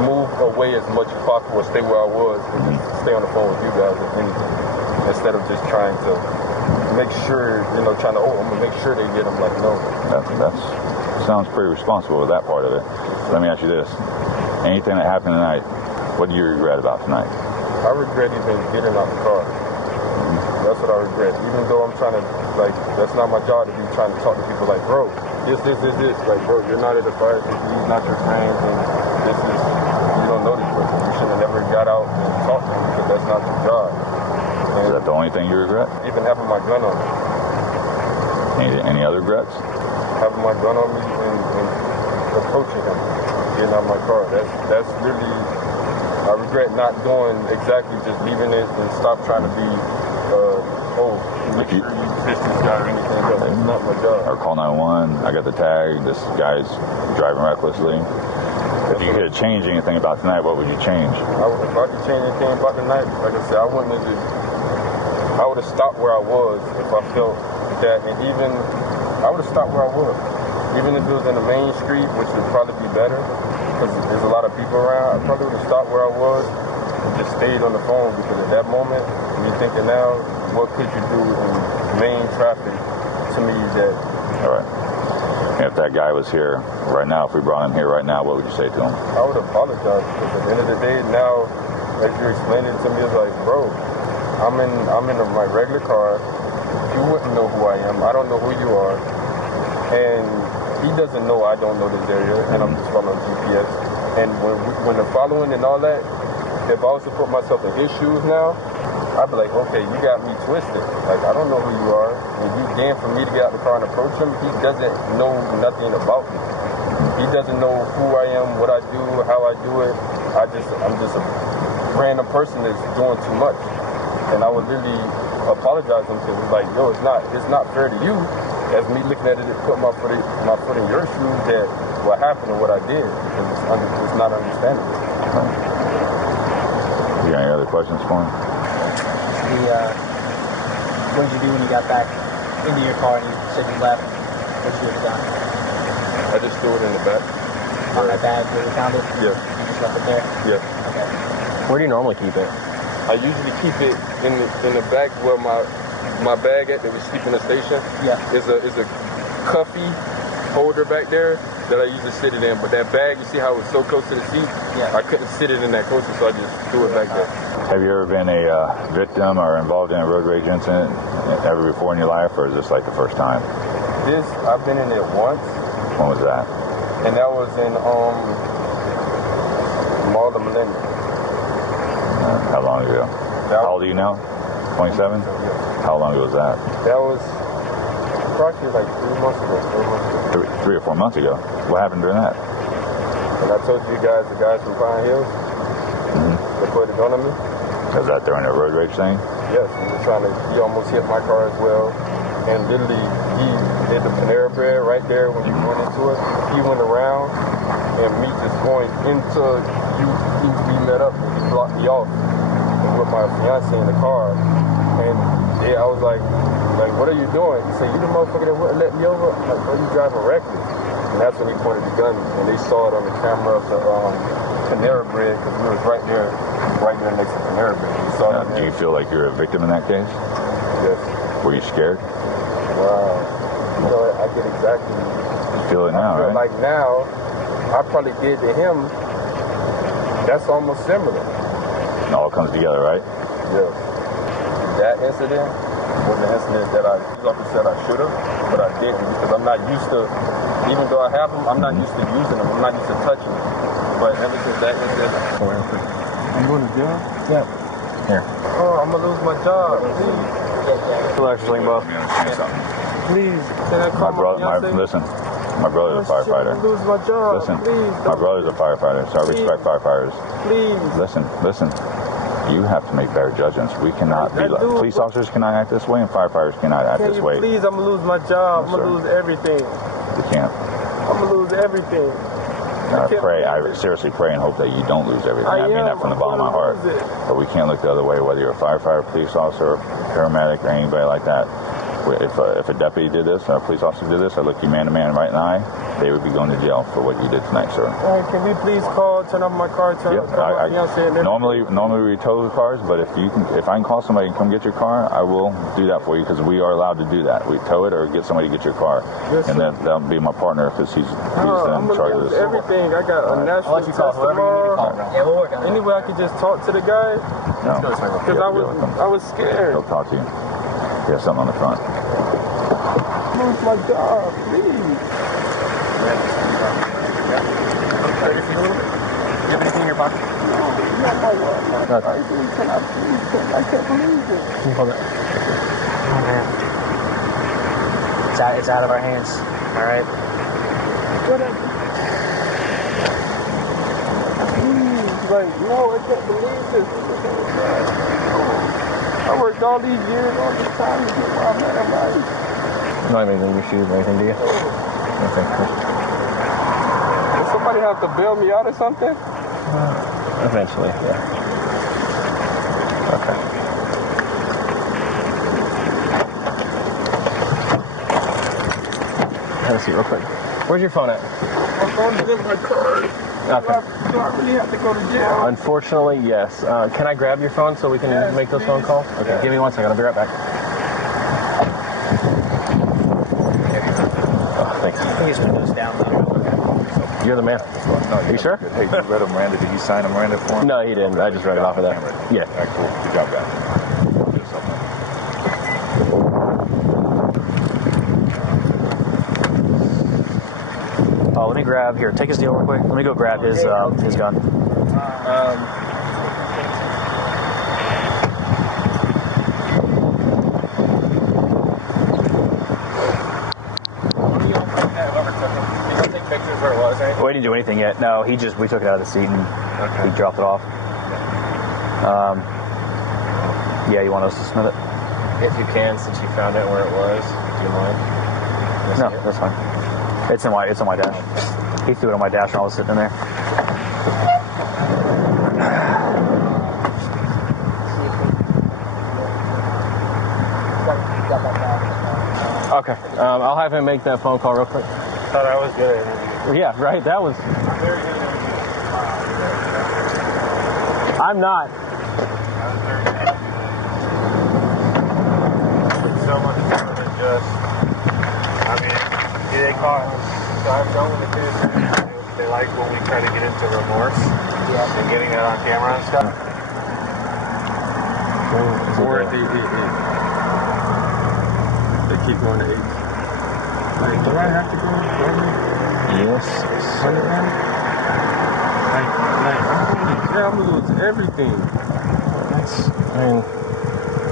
move away as much as possible, stay where I was, and just stay on the phone with you guys if anything, instead of just trying to make sure, I'm gonna make sure they get him. Like, no. That sounds pretty responsible with that part of it. Let me ask you this. Anything that happened tonight, what do you regret about tonight? I regret even getting out the car. That's what I regret. Even though I'm trying to, that's not my job to be trying to talk to people like, bro, this. Like, bro, you're not at the fire station, he's not your friend, and you don't know this person. You should have never got out and talked to him because that's not your job. And is that the only thing you regret? even having my gun on me. Any other regrets? Having my gun on me and approaching him, getting out of my car. That's really, I regret not doing exactly, just leaving it and stop trying to be, make sure you fix this guy or anything else. It's not my job. Or call 911, I got the tag, this guy's driving recklessly. If you could change anything about tonight, what would you change? If I could change anything about the night, like I said, I would have stopped where I was if I felt that, and even, I would have stopped where I was. Even if it was in the main street, which would probably be better, because there's a lot of people around, I probably would have stopped where I was and just stayed on the phone, because at that moment, you're thinking now, what could you do in main traffic to me that... All right. And if that guy was here right now, if we brought him here right now, what would you say to him? I would apologize, because at the end of the day, now, as you're explaining it to me, it's like, bro, I'm in my regular car. You wouldn't know who I am. I don't know who you are. And he doesn't know I don't know this area, and I'm just following GPS. And when the following and all that, if I was to put myself in his shoes now, I'd be like, okay, you got me twisted. Like, I don't know who you are. And you damn for me to get out the car and approach him. He doesn't know nothing about me. He doesn't know who I am, what I do, how I do it. I'm just a random person that's doing too much. And I would literally apologize to him because it's like, yo, it's not fair to you as me looking at it and put my foot in your shoes that what happened and what I did, because it's not understandable. You got any other questions for him? What did you do when you got back into your car and you said you left? What did you have done? I just threw it in the back. On that bag where you found it? Yeah. You just left it there? Yeah. Okay. Where do you normally keep it? I usually keep it in the back where my bag at that we sleep in the station. Yeah. Is a cuffy holder back there that I usually sit it in. But that bag, you see how it's so close to the seat? Yeah. I couldn't sit it in that closer, so I just threw it back there. Have you ever been a victim or involved in a road rage incident ever before in your life, or is this like the first time? I've been in it once. When was that? And that was in Mall of Millennium. How long ago? How old are you now? 27? How long ago was that? That was approximately like 3 months ago. 3 or 4 months ago. What happened during that? And I told you guys, the guys from Pine Hills, they put a gun on me. Was that during a road rage thing? Yes, he almost hit my car as well. And literally, he did the Panera Bread right there when you went into it. He went around, and me just going into you need to be met up, and he blocked me off with my fiance in the car. And I was like, what are you doing? He said, you the motherfucker that wouldn't let me over? I'm like, bro, you driving reckless. And that's when he pointed the gun, and they saw it on the camera of the Panera Bread, because we was right there next to Panera Bread. Do you feel like you're a victim in that case? Yes. Were you scared? Wow. I get exactly. You feel it now, right? Like now, I probably did to him. That's almost similar. It all comes together, right? Yes. That incident was an incident that said I should have, but I didn't because I'm not used to. Even though I have them, I'm not used to using them. I'm not used to touching them. But ever since that incident, I'm going to jail. Yeah. Here. Oh, I'm gonna lose my job. Please. Relax, Limbo. Please. Can I call Listen, my brother's a firefighter. Lose my job. Listen, please. my brother's a firefighter, so I respect firefighters. Please. Listen. You have to make better judgments. We cannot be like police officers cannot act this way, and firefighters cannot act this way. Please, I'm gonna lose my job. I'm gonna lose everything. We can't. I'm gonna lose everything. I seriously pray and hope that you don't lose everything. I mean that from the bottom of my heart. But we can't look the other way, whether you're a firefighter, police officer, paramedic, or anybody like that. If a deputy did this, or a police officer did this, I look you man to man right in the eye, they would be going to jail for what you did tonight, sir. Can we please turn off my car, call my fiance and normally we tow the cars, but if I can call somebody and come get your car, I will do that for you because we are allowed to do that. We tow it or get somebody to get your car, and that'll be my partner if he's in charge of this. Everything. I got a national test tomorrow. Yeah, we'll work on it. Anyway, I could just talk to the guy. No, because I was scared. He'll talk to you. He has something on the front. Lose my job, please. You have anything in your pocket? No, not my wallet. I can't believe it. Can you hold it? Oh, man. It's out of our hands. All right. Whatever. Please, no, I can't believe this. I worked all these years, all this time to get where I'm at in life. You don't have anything in your shoes or anything, do you? Okay, cool. Does somebody have to bail me out or something? Eventually, yeah. Okay. Have a seat real quick. Where's your phone at? My phone's in my car. Okay. Do I really have to go to jail? Unfortunately, yes. Can I grab your phone so we can make those phone calls? Okay, give me 1 second. I'll be right back. Oh, thanks. I think his window's down though. Okay. You're the man. Are you sure? Hey, you read a Miranda? Did he sign a Miranda form? No, he didn't. I just read it off of that. Yeah. All right, cool. Good job, guys. Oh, let me grab here. Take his deal real quick. Let me go grab his gun. We didn't do anything yet. No, we took it out of the seat and we dropped it off. Yeah, you want us to submit it? If you can, since you found out where it was, do you mind? No, that's fine. It's in my dash. He threw it on my dash when I was sitting in there. Okay. I'll have him make that phone call real quick. Thought I was good at it. Yeah, right. That was. I'm not. So much more than just. I mean, they caught. So I've known the kids. They like when we try to get into remorse and getting that on camera and stuff. Or they keep going to 8. Like, do I have to go to 20? Yes. I'm going to lose everything.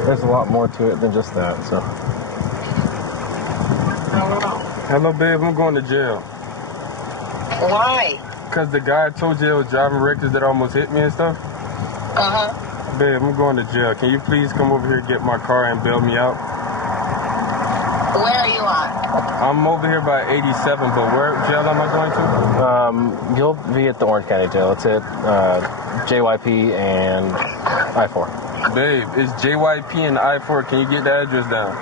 there's a lot more to it than just that, so. Hello, babe. I'm going to jail. Why? Because the guy I told you I was driving reckless that almost hit me and stuff. Uh-huh. Babe, I'm going to jail. Can you please come over here, get my car, and bail me out? Where are you at? I'm over here by 87, but where jail am I going to? You'll be at the Orange County Jail. It's at JYP and I-4. Babe, it's JYP and I-4. Can you get the address down?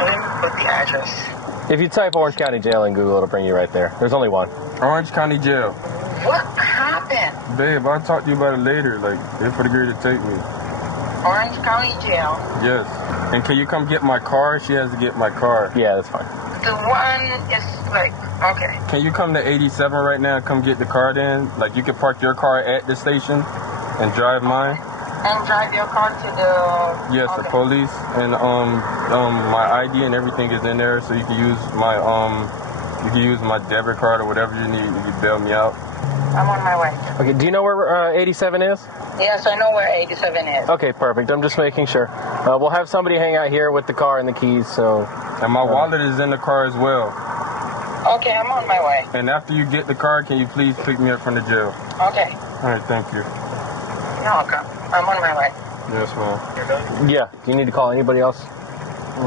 Let me put the address. If you type Orange County Jail in Google, it'll bring you right there. There's only one. Orange County Jail. What happened? Babe, I'll talk to you about it later. Like, they're for the girl to take me. Orange County Jail. Yes. And can you come get my car? She has to get my car. Yeah, that's fine. The one is like, okay. Can you come to 87 right now and come get the car then? Like, you can park your car at the station and drive mine? And drive your car to the... Yes, okay. the police. And my ID and everything is in there, so you can use my debit card or whatever you need. You can bail me out. I'm on my way. Okay, do you know where 87 is? Yes, I know where 87 is. Okay, perfect. I'm just making sure. We'll have somebody hang out here with the car and the keys, so... And my wallet is in the car as well. Okay, I'm on my way. And after you get the car, can you please pick me up from the jail? Okay. All right, thank you. You're welcome. I'm on my way. Yes, ma'am. Yeah. Do you need to call anybody else?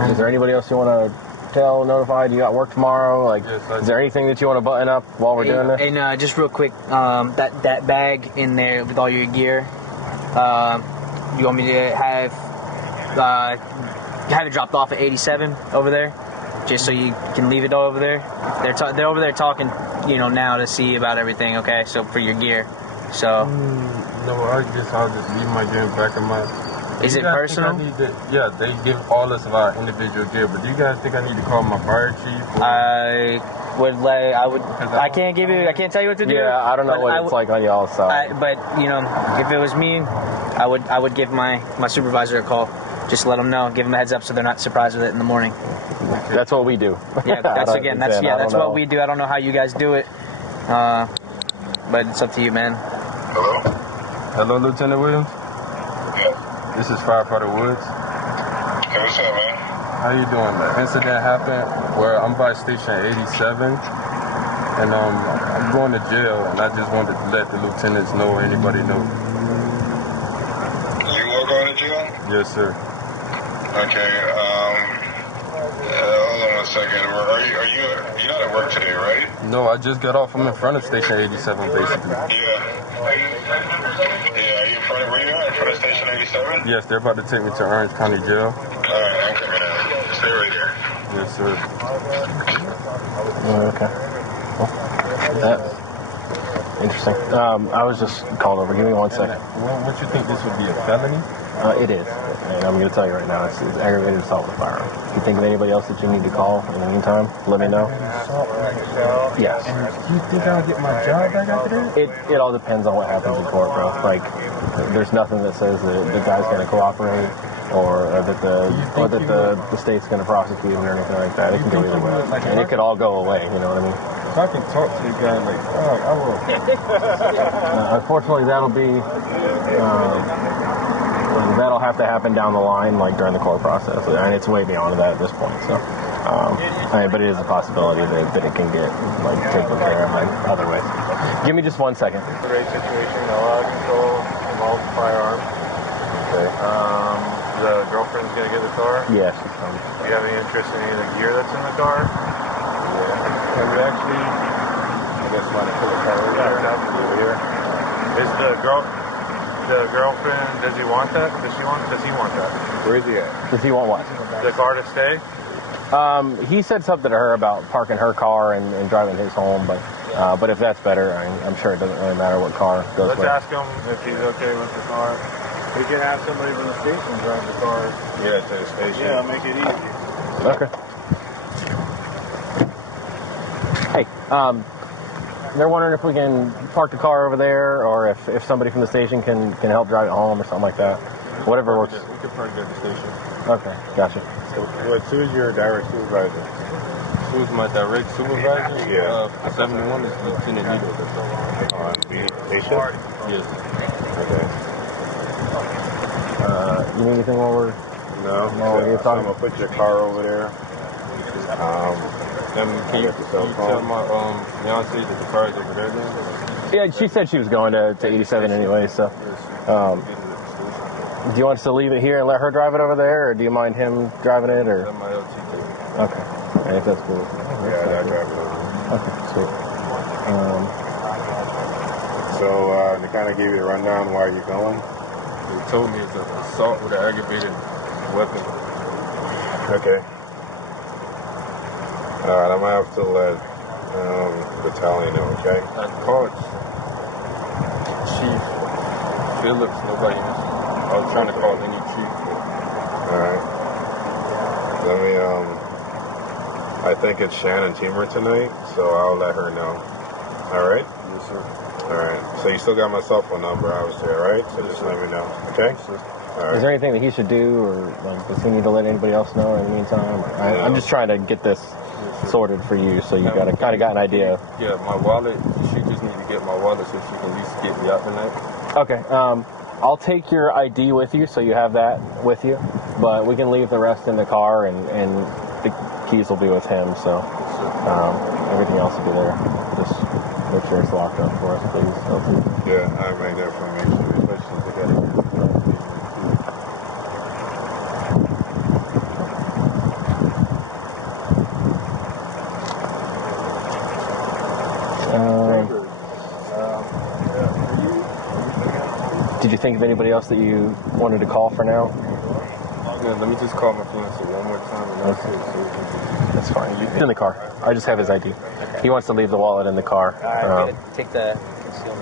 Is there anybody else you want to tell, notify? Do you got work tomorrow? Like, yes, is there anything that you want to button up while we're doing this? And just real quick, that bag in there with all your gear, you want me to have it dropped off at 87 over there, just so you can leave it over there? They're over there talking, now to see about everything. Okay, so for your gear, so. No, I'll just leave my gear back in my... Is it personal? Yeah, they give all us of our individual gear, but do you guys think I need to call my fire chief? I can't tell you what to do. Yeah, I don't know what it's like on y'all's side. But if it was me, I would give my supervisor a call. Just let them know, give them a heads up so they're not surprised with it in the morning. That's what we do. Yeah, that's what we do. I don't know how you guys do it, but it's up to you, man. Hello? Hello, Lieutenant Williams? Yeah. This is Firefighter Woods. Hey, what's up, man? How you doing? The incident happened where I'm by station 87, and I'm going to jail, and I just wanted to let the lieutenants know or anybody know. You are going to jail? Yes, sir. Okay, hold on one second. You're not at work today, right? No, I just got off. I'm in front of station 87, basically. Yeah. Are you in front of where you at? In front of station 87? Yes, they're about to take me to Orange County Jail. Alright, I'm coming out. Stay right there. Yes, sir. Okay. Well, that's interesting. I was just called over. Give me 1 second. What you think, this would be a felony? It is. And I'm going to tell you right now, it's aggravated assault with a firearm. If you think of anybody else that you need to call in the meantime, let me know. Yes. Do you think I'll get my job back after that? It all depends on what happens in court, bro. Like, there's nothing that says that the guy's going to cooperate or that the state's going to prosecute him or anything like that. It can go either way. And it could all go away, you know what I mean? If I can talk to the guy, like, I will. Unfortunately, that'll have to happen down the line, like during the court process, and it's way beyond that at this point. So, but it is a possibility that it can get taken care of in other ways. Give me just 1 second. Great situation. All out of control involves firearm. Okay. The girlfriend's gonna get the car. Yeah, she's coming. Do you have any interest in any of the gear that's in the car? Yeah. And we actually, I guess, want to pull the car over here. Is the girlfriend? Does he want that? Does he want that? Where is he at? Does he want what? The car to stay? He said something to her about parking her car and driving his home, but if that's better, I'm sure it doesn't really matter what car goes Let's ask him if he's okay with the car. We can have somebody from the station drive the car. Yeah, to the station. Yeah, make it easy. Okay. Hey, they're wondering if we can park the car over there, or if somebody from the station can help drive it home or something like that. Whatever works. We can park at the station. Okay, gotcha. So, who's your direct supervisor? Who's my direct supervisor? Yeah. 71 is Lieutenant Needle. On the station? Yes. Okay. You need anything while we're... No. So I'm gonna put your car over there. Then can you tell my fiance that the car is over there then? Yeah, she said she was going to 87 anyway, so... do you want us to leave it here and let her drive it over there, or do you mind him driving it, or... Let my LT take it. Okay. Hey, if that's cool. Yeah, I drive it over. Okay, sweet. So, to kind of give you the rundown, why are you going? They told me it's an assault with an aggravated weapon. Okay. Alright, I might have to let the battalion know, okay? I called Chief Phillips, nobody answered. I was trying to call any chief. Alright. Let me, I think it's Shannon Teamer tonight, so I'll let her know. Alright? Yes, sir. Alright. So you still got my cell phone number, obviously, alright? So just let me know, okay? Yes, sir. Alright. Is there anything that he should do, or like, does he need to let anybody else know in the meantime? I'm just trying to get this sorted for you, so you kind of got an idea. Yeah, my wallet. She just need to get my wallet so she can at least get me out tonight. Okay. I'll take your ID with you, so you have that with you. But we can leave the rest in the car, and the keys will be with him. So everything else will be there. Just make sure it's locked up for us, please. Yeah, I made that for me. Especially together. Did you think of anybody else that you wanted to call for now? Yeah, let me just call my fiance one more time and that's it. That's fine. He's in the car. I just have his ID. Okay. He wants to leave the wallet in the car. I'm going to take the concealed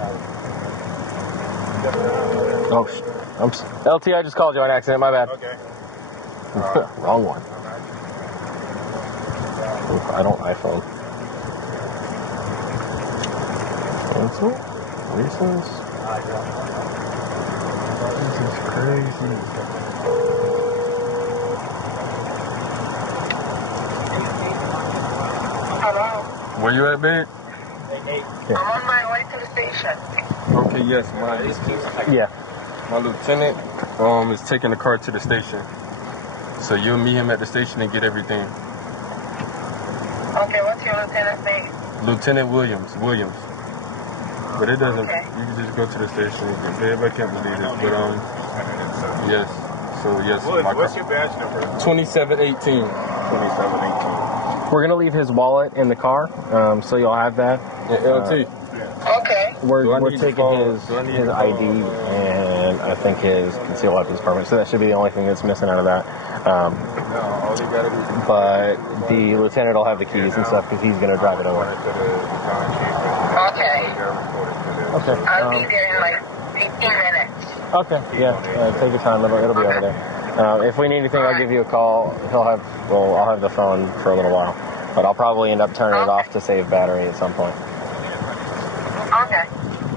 LT, I just called you on accident. My bad. Okay. Wrong one. I don't iPhone. Cancel? Reasons? This is crazy. Hello? Where you at, babe? I'm on my way to the station. Okay, yes. My lieutenant is taking the car to the station. So you'll meet him at the station and get everything. Okay, what's your lieutenant's name? Lieutenant Williams. But it doesn't, Okay. You can just go to the station. Everybody can't believe it. But, yes. So, yes. What's your badge number? 2718. 2718. We're going to leave his wallet in the car, so you'll have that. Yeah, LT. Okay. We're taking his ID and I think his concealed weapons permit, so that should be the only thing that's missing out of that. All they gotta do. But the lieutenant will have the keys and stuff because he's going to drive it over. Okay. Okay. I'll be there in like 15 minutes. Okay. Yeah. Take your time. It'll be over there. If we need anything, I'll give you a call. I'll have the phone for a little while, but I'll probably end up turning it off to save battery at some point. Okay.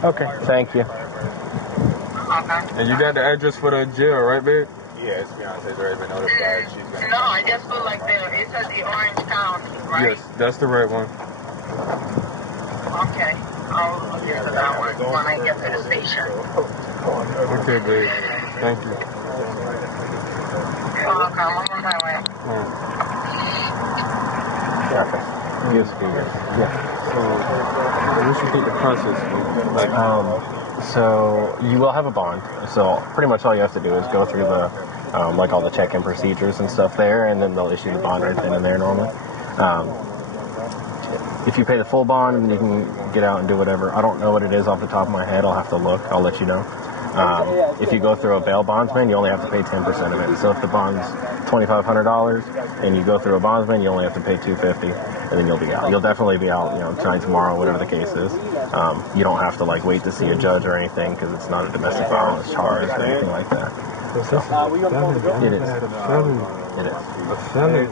Okay. Thank you. Okay. And you got the address for the jail, right, babe? Yeah, his fiance's already been notified. She's gonna... No, I just feel like it says the Orange County, right? Yes, that's the right one. Okay. I'll look into that one when I get to the station. Okay, babe. Thank you. You're welcome. I'm on my way. Okay. Yes, yeah. So, what you think the process is? Like, so you will have a bond. So pretty much all you have to do is go through the, like all the check-in procedures and stuff there, and then they'll issue the bond right then and there normally. If you pay the full bond, then you can get out and do whatever. I don't know what it is off the top of my head. I'll have to look. I'll let you know. If you go through a bail bondsman, you only have to pay 10% of it. So if the bond's $2,500 and you go through a bondsman, you only have to pay $250, and then you'll be out. You'll definitely be out, tonight, tomorrow, whatever the case is. You don't have to wait to see a judge or anything because it's not a domestic violence charge or anything like that. So, it is. It is.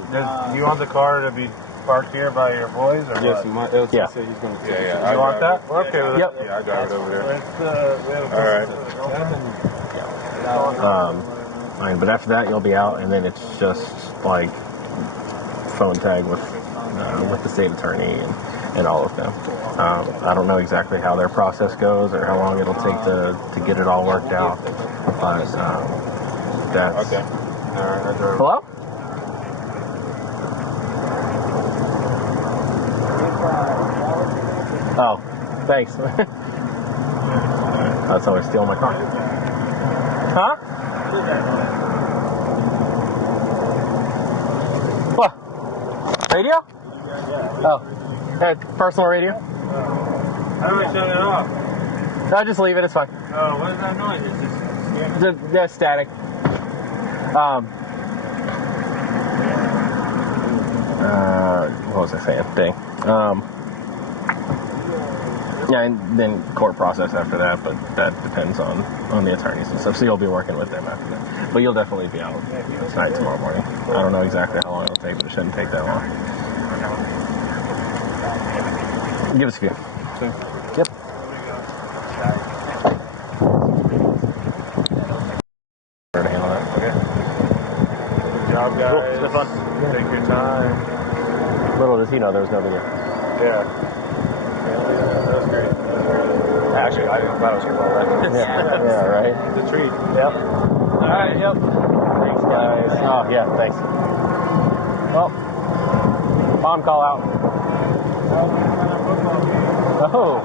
Do you want the car to be parked here by your boys, or yes, what? my LT said he's going to take it. Yeah. You want that? We're okay with it. Yep. Yeah, I got it over there. All right. Fine, but after that, you'll be out, and then it's just like phone tag with the state attorney, and and all of them. I don't know exactly how their process goes or how long it'll take to get it all worked out, but that's... Okay. Hello? Oh, thanks. That's how I steal my car. Huh? What? Radio? Oh, personal radio? How do I shut it off? No, just leave it. It's fine. Oh, what is that noise? It's Just static. What was I saying? Dang. Yeah, and then court process after that, but that depends on the attorneys and stuff. So you'll be working with them after that. But you'll definitely be out tonight, tomorrow morning. I don't know exactly how long it'll take, but it shouldn't take that long. Give us a few. Okay. Yep. To handle that. Okay. Good job, guys. Cool. It's been fun. Take your time. Little does he know there was no video. Yeah. That was great. Actually, I didn't thought I was going to roll that. Yeah, right. The treat. Yep. All right, yep. Thanks, guys. Oh, yeah, thanks. Well, bomb call out. Oh,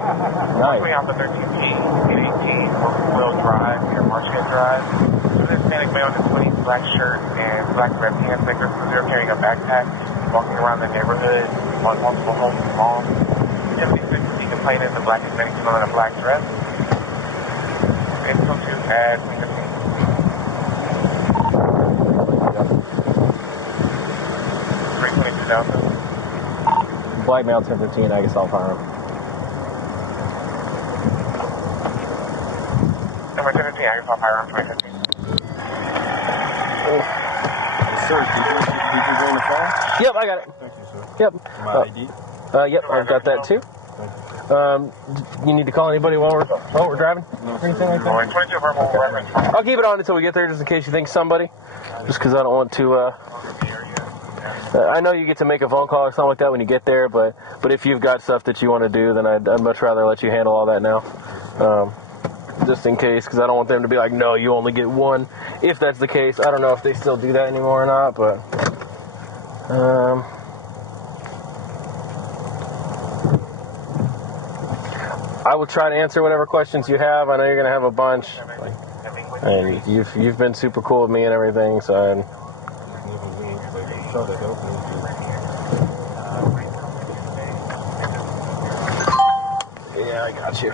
nice. Coming out the 13G, 818, four-wheel drive near Marshgate Drive. There's a Hispanic male in his 20s, black shirt and black red pants, like they're carrying a backpack, walking around the neighborhood on multiple homes and malls. Typically, you can play in the black Hispanic female in a black dress. It's so too bad. 322,000. Black male 1015, I guess I'll firearm. Number 1015, I guess I'll firearm 2015. Sir, did you go in the car? Yep, I got it. Thank you, sir. Yep. My ID? Yep, I've got that too. You need to call anybody while we're driving? No, or anything like that? 22 verbal reference. I'll keep it on until we get there, just in case you think somebody. Just because I don't want to. I know you get to make a phone call or something like that when you get there, but if you've got stuff that you want to do, then I'd much rather let you handle all that now. Just in case, because I don't want them to be like, no, you only get one. If that's the case, I don't know if they still do that anymore or not, but I will try to answer whatever questions you have. I know you're gonna have a bunch, and you've been super cool with me and everything, so. Yeah, I got you.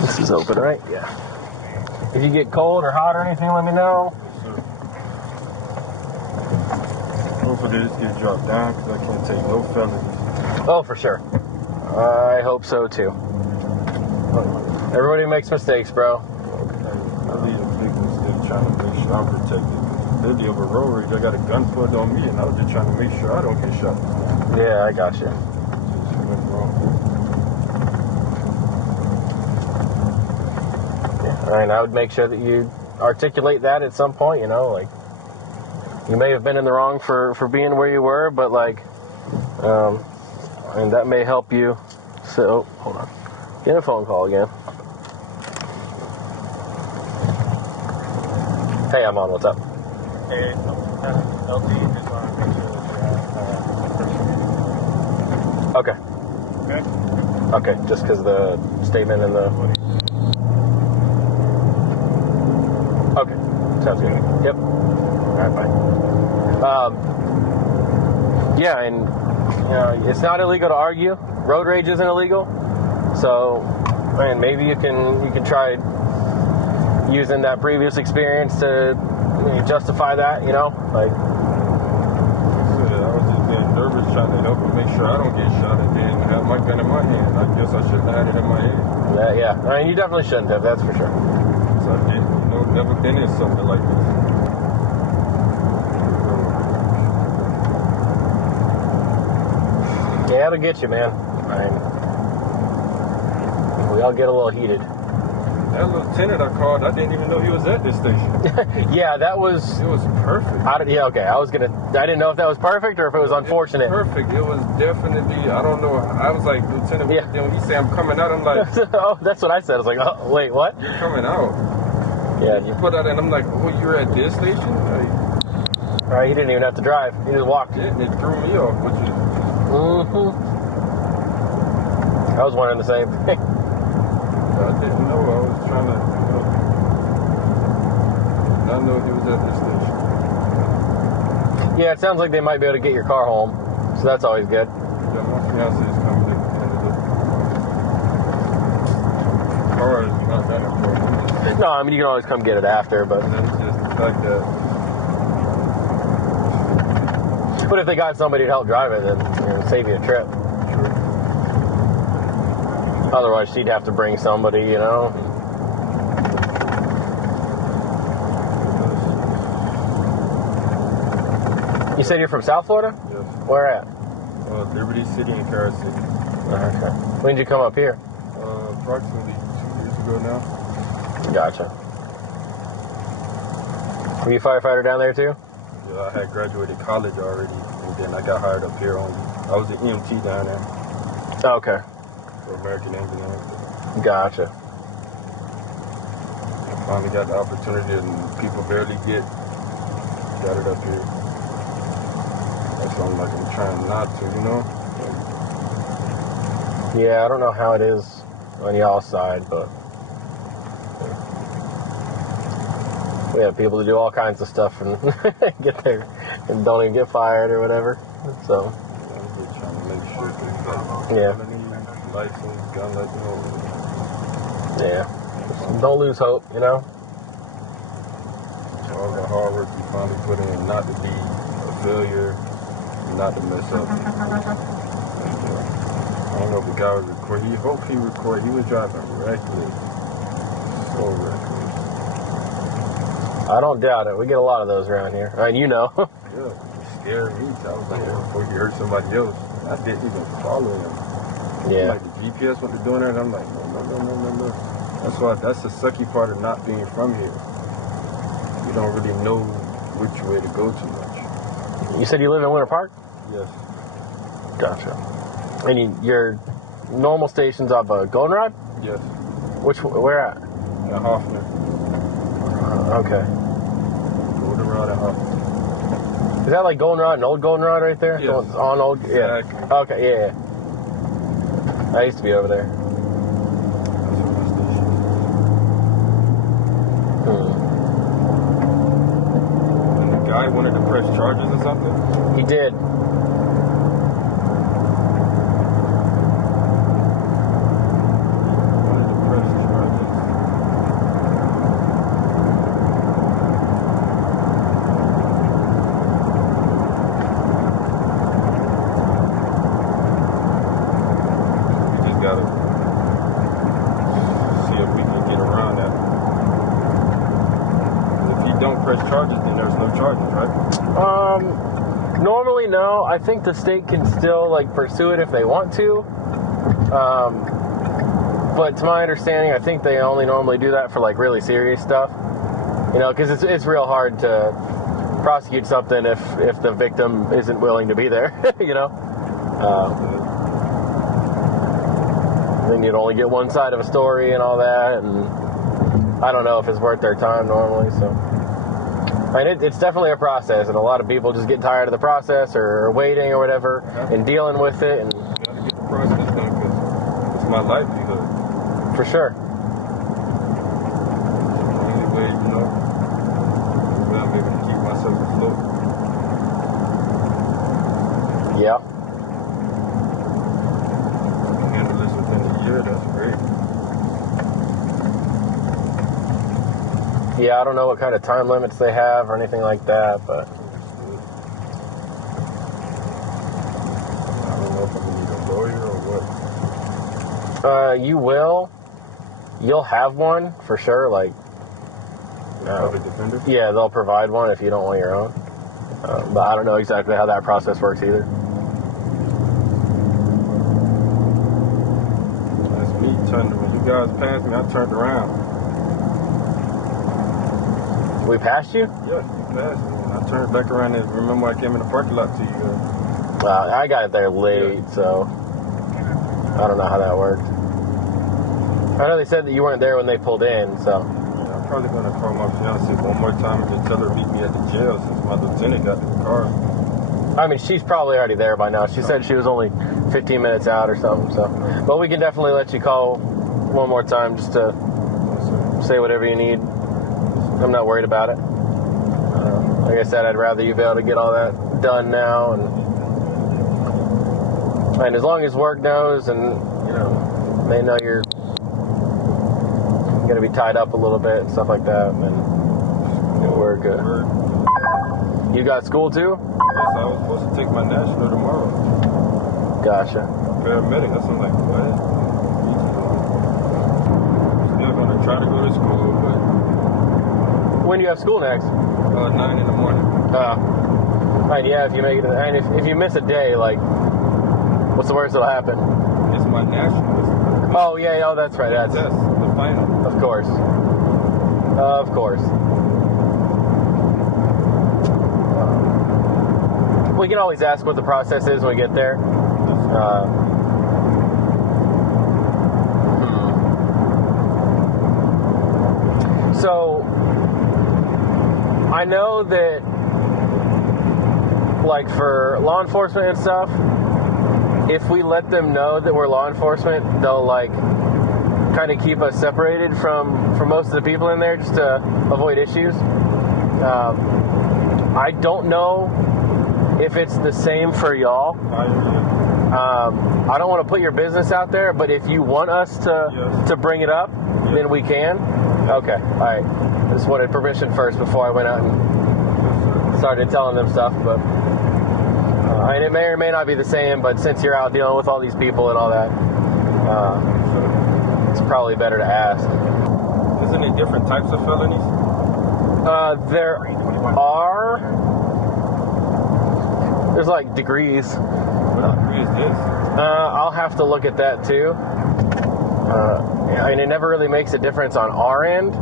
This is open, right? Yeah. If you get cold or hot or anything, let me know. Hopefully this gets dropped down because I can't take no felonies. Oh, for sure. I hope so too. Everybody makes mistakes, bro. I lead a big mistake trying to make sure I'm protected. They'll deal with road rage. I got a gun pulled on me and I was just trying to make sure I don't get shot. Yeah, I got you. Yeah, I would make sure that you articulate that at some point, you know, like, you may have been in the wrong for being where you were, but like, and that may help you. So, hold on. Get a phone call again. Hey, I'm on. What's up? Hey, LT, just want to make sure that Okay. Okay. Okay, just because the statement in the... Okay, sounds good. Yep. All right, bye. Yeah, and you know, it's not illegal to argue. Road rage isn't illegal. So, man, maybe you can try using that previous experience to justify that, you know? Like, I was just being nervous trying to help and make sure I don't get shot and then have my gun in my hand. I guess I shouldn't have had it in my hand. yeah. I mean, you definitely shouldn't have, that's for sure. So I did, never been in something like this. Yeah, it'll get you, man. I mean, we all get a little heated. That lieutenant I called, I didn't even know he was at this station. Yeah, that was... It was perfect. I didn't know if that was perfect or if it was unfortunate. It was perfect. It was definitely, I don't know. I was like, Lieutenant, Yeah. when he said I'm coming out, I'm like, Oh, that's what I said. I was like, oh, wait, what? you're coming out. Yeah. You put out and I'm like, oh, you're at this station? Like, All right, you didn't even have to drive. You just walked. it threw me off, which is... Mm-hmm. I was wondering the same thing. I didn't know. I was trying to, not know he was at this station. Yeah, it sounds like they might be able to get your car home, so that's always good. Yeah, my fiance's coming at the end of the car is not that important. No, I mean, you can always come get it after, but... And it's just the fact that... But if they got somebody to help drive it, then it'll save you a trip. Otherwise, she'd have to bring somebody, you know. You said you're from South Florida? Yes. Where at? Liberty City and Carroll City. Okay. When did you come up here? Approximately 2 years ago now. Gotcha. Were you a firefighter down there too? Yeah, I had graduated college already, and then I got hired up here only. I was an EMT down there. Okay. For American Engineering. Gotcha. I finally got the opportunity, and people barely got it up here. That's why I'm trying not to, you know? Yeah, I don't know how it is on y'all's side, but we have people to do all kinds of stuff and get there and don't even get fired or whatever. So, I'm just trying to make sure that yeah. License, gun license. Yeah. Don't lose hope, you know? All the hard work you finally put in, not to be a failure, not to mess up. I don't know if the guy was recording. He hoped he recorded. He was driving reckless. So reckless. I don't doubt it. We get a lot of those around here. I mean, you know. Yeah, it scared me. I was like, before he hurt somebody else. I didn't even follow him. Yeah. Like the GPS, what they're doing there, and I'm like, no. That's the sucky part of not being from here. You don't really know which way to go too much. You said you live in Winter Park? Yes. Gotcha. And your normal station's off of Goldenrod? Yes. Where at? At Hoffman. Okay. Goldenrod and Hoffman. Is that like Goldenrod and Old Goldenrod right there? Yes. On Old? Yeah. Exactly. Okay, yeah. I used to be over there. That's where my station is. And the guy wanted to press charges or something? He did. Charges, then there's no charges, right? Normally no. I think the state can still pursue it if they want to. But to my understanding, I think they only normally do that for really serious stuff. You know, because it's real hard to prosecute something if the victim isn't willing to be there. You know. Then you'd only get one side of a story and all that, and I don't know if it's worth their time normally. So. And it's definitely a process, and a lot of people just get tired of the process or waiting or whatever and dealing with it. And you gotta get the process done because it's my livelihood. For sure. The only way, you know, I'm able to keep myself afloat. Yeah. If I can handle this within a year, that's great. Yeah, I don't know what kind of time limits they have or anything like that, but... I don't know if I'm going to need a lawyer or what. You will. You'll have one, for sure, Public defender? Yeah, they'll provide one if you don't want your own. But I don't know exactly how that process works either. That's me when you guys passed me, I turned around. We passed you? Yeah, you passed. I turned back around and remember I came in the parking lot to you. I got there late, so I don't know how that worked. I know they said that you weren't there when they pulled in, so. Yeah, I'm probably going to call my fiance one more time and just tell her to meet me at the jail since my lieutenant got in the car. I mean, she's probably already there by now. She said she was only 15 minutes out or something, so. But we can definitely let you call one more time just to say whatever you need. I'm not worried about it. Like I said, I'd rather you be able to get all that done now, and as long as work knows, and they know you're gonna be tied up a little bit and stuff like that, then we're good. You got school too? Yes, I was supposed to take my national tomorrow. Gotcha. Paramedic. That's I'm like, what? Still gonna try to go to school, but. When do you have school next? 9 in the morning. Right, yeah, if you make it, and if you miss a day, like, what's the worst that'll happen? It's my nationals. Oh, yeah, oh, that's right. That's the final. Of course. Of course. We can always ask what the process is when we get there. So, I know that, like, for law enforcement and stuff, if we let them know that we're law enforcement, they'll, like, kind of keep us separated from most of the people in there just to avoid issues. I don't know if it's the same for y'all. I don't want to put your business out there, but if you want us to bring it up, then we can. Okay, all right. I just wanted permission first before I went out and started telling them stuff, but and it may or may not be the same, but since you're out dealing with all these people and all that, it's probably better to ask. Is there any different types of felonies? There are. There's like degrees. What degree is this? I'll have to look at that too. I mean, it never really makes a difference on our end.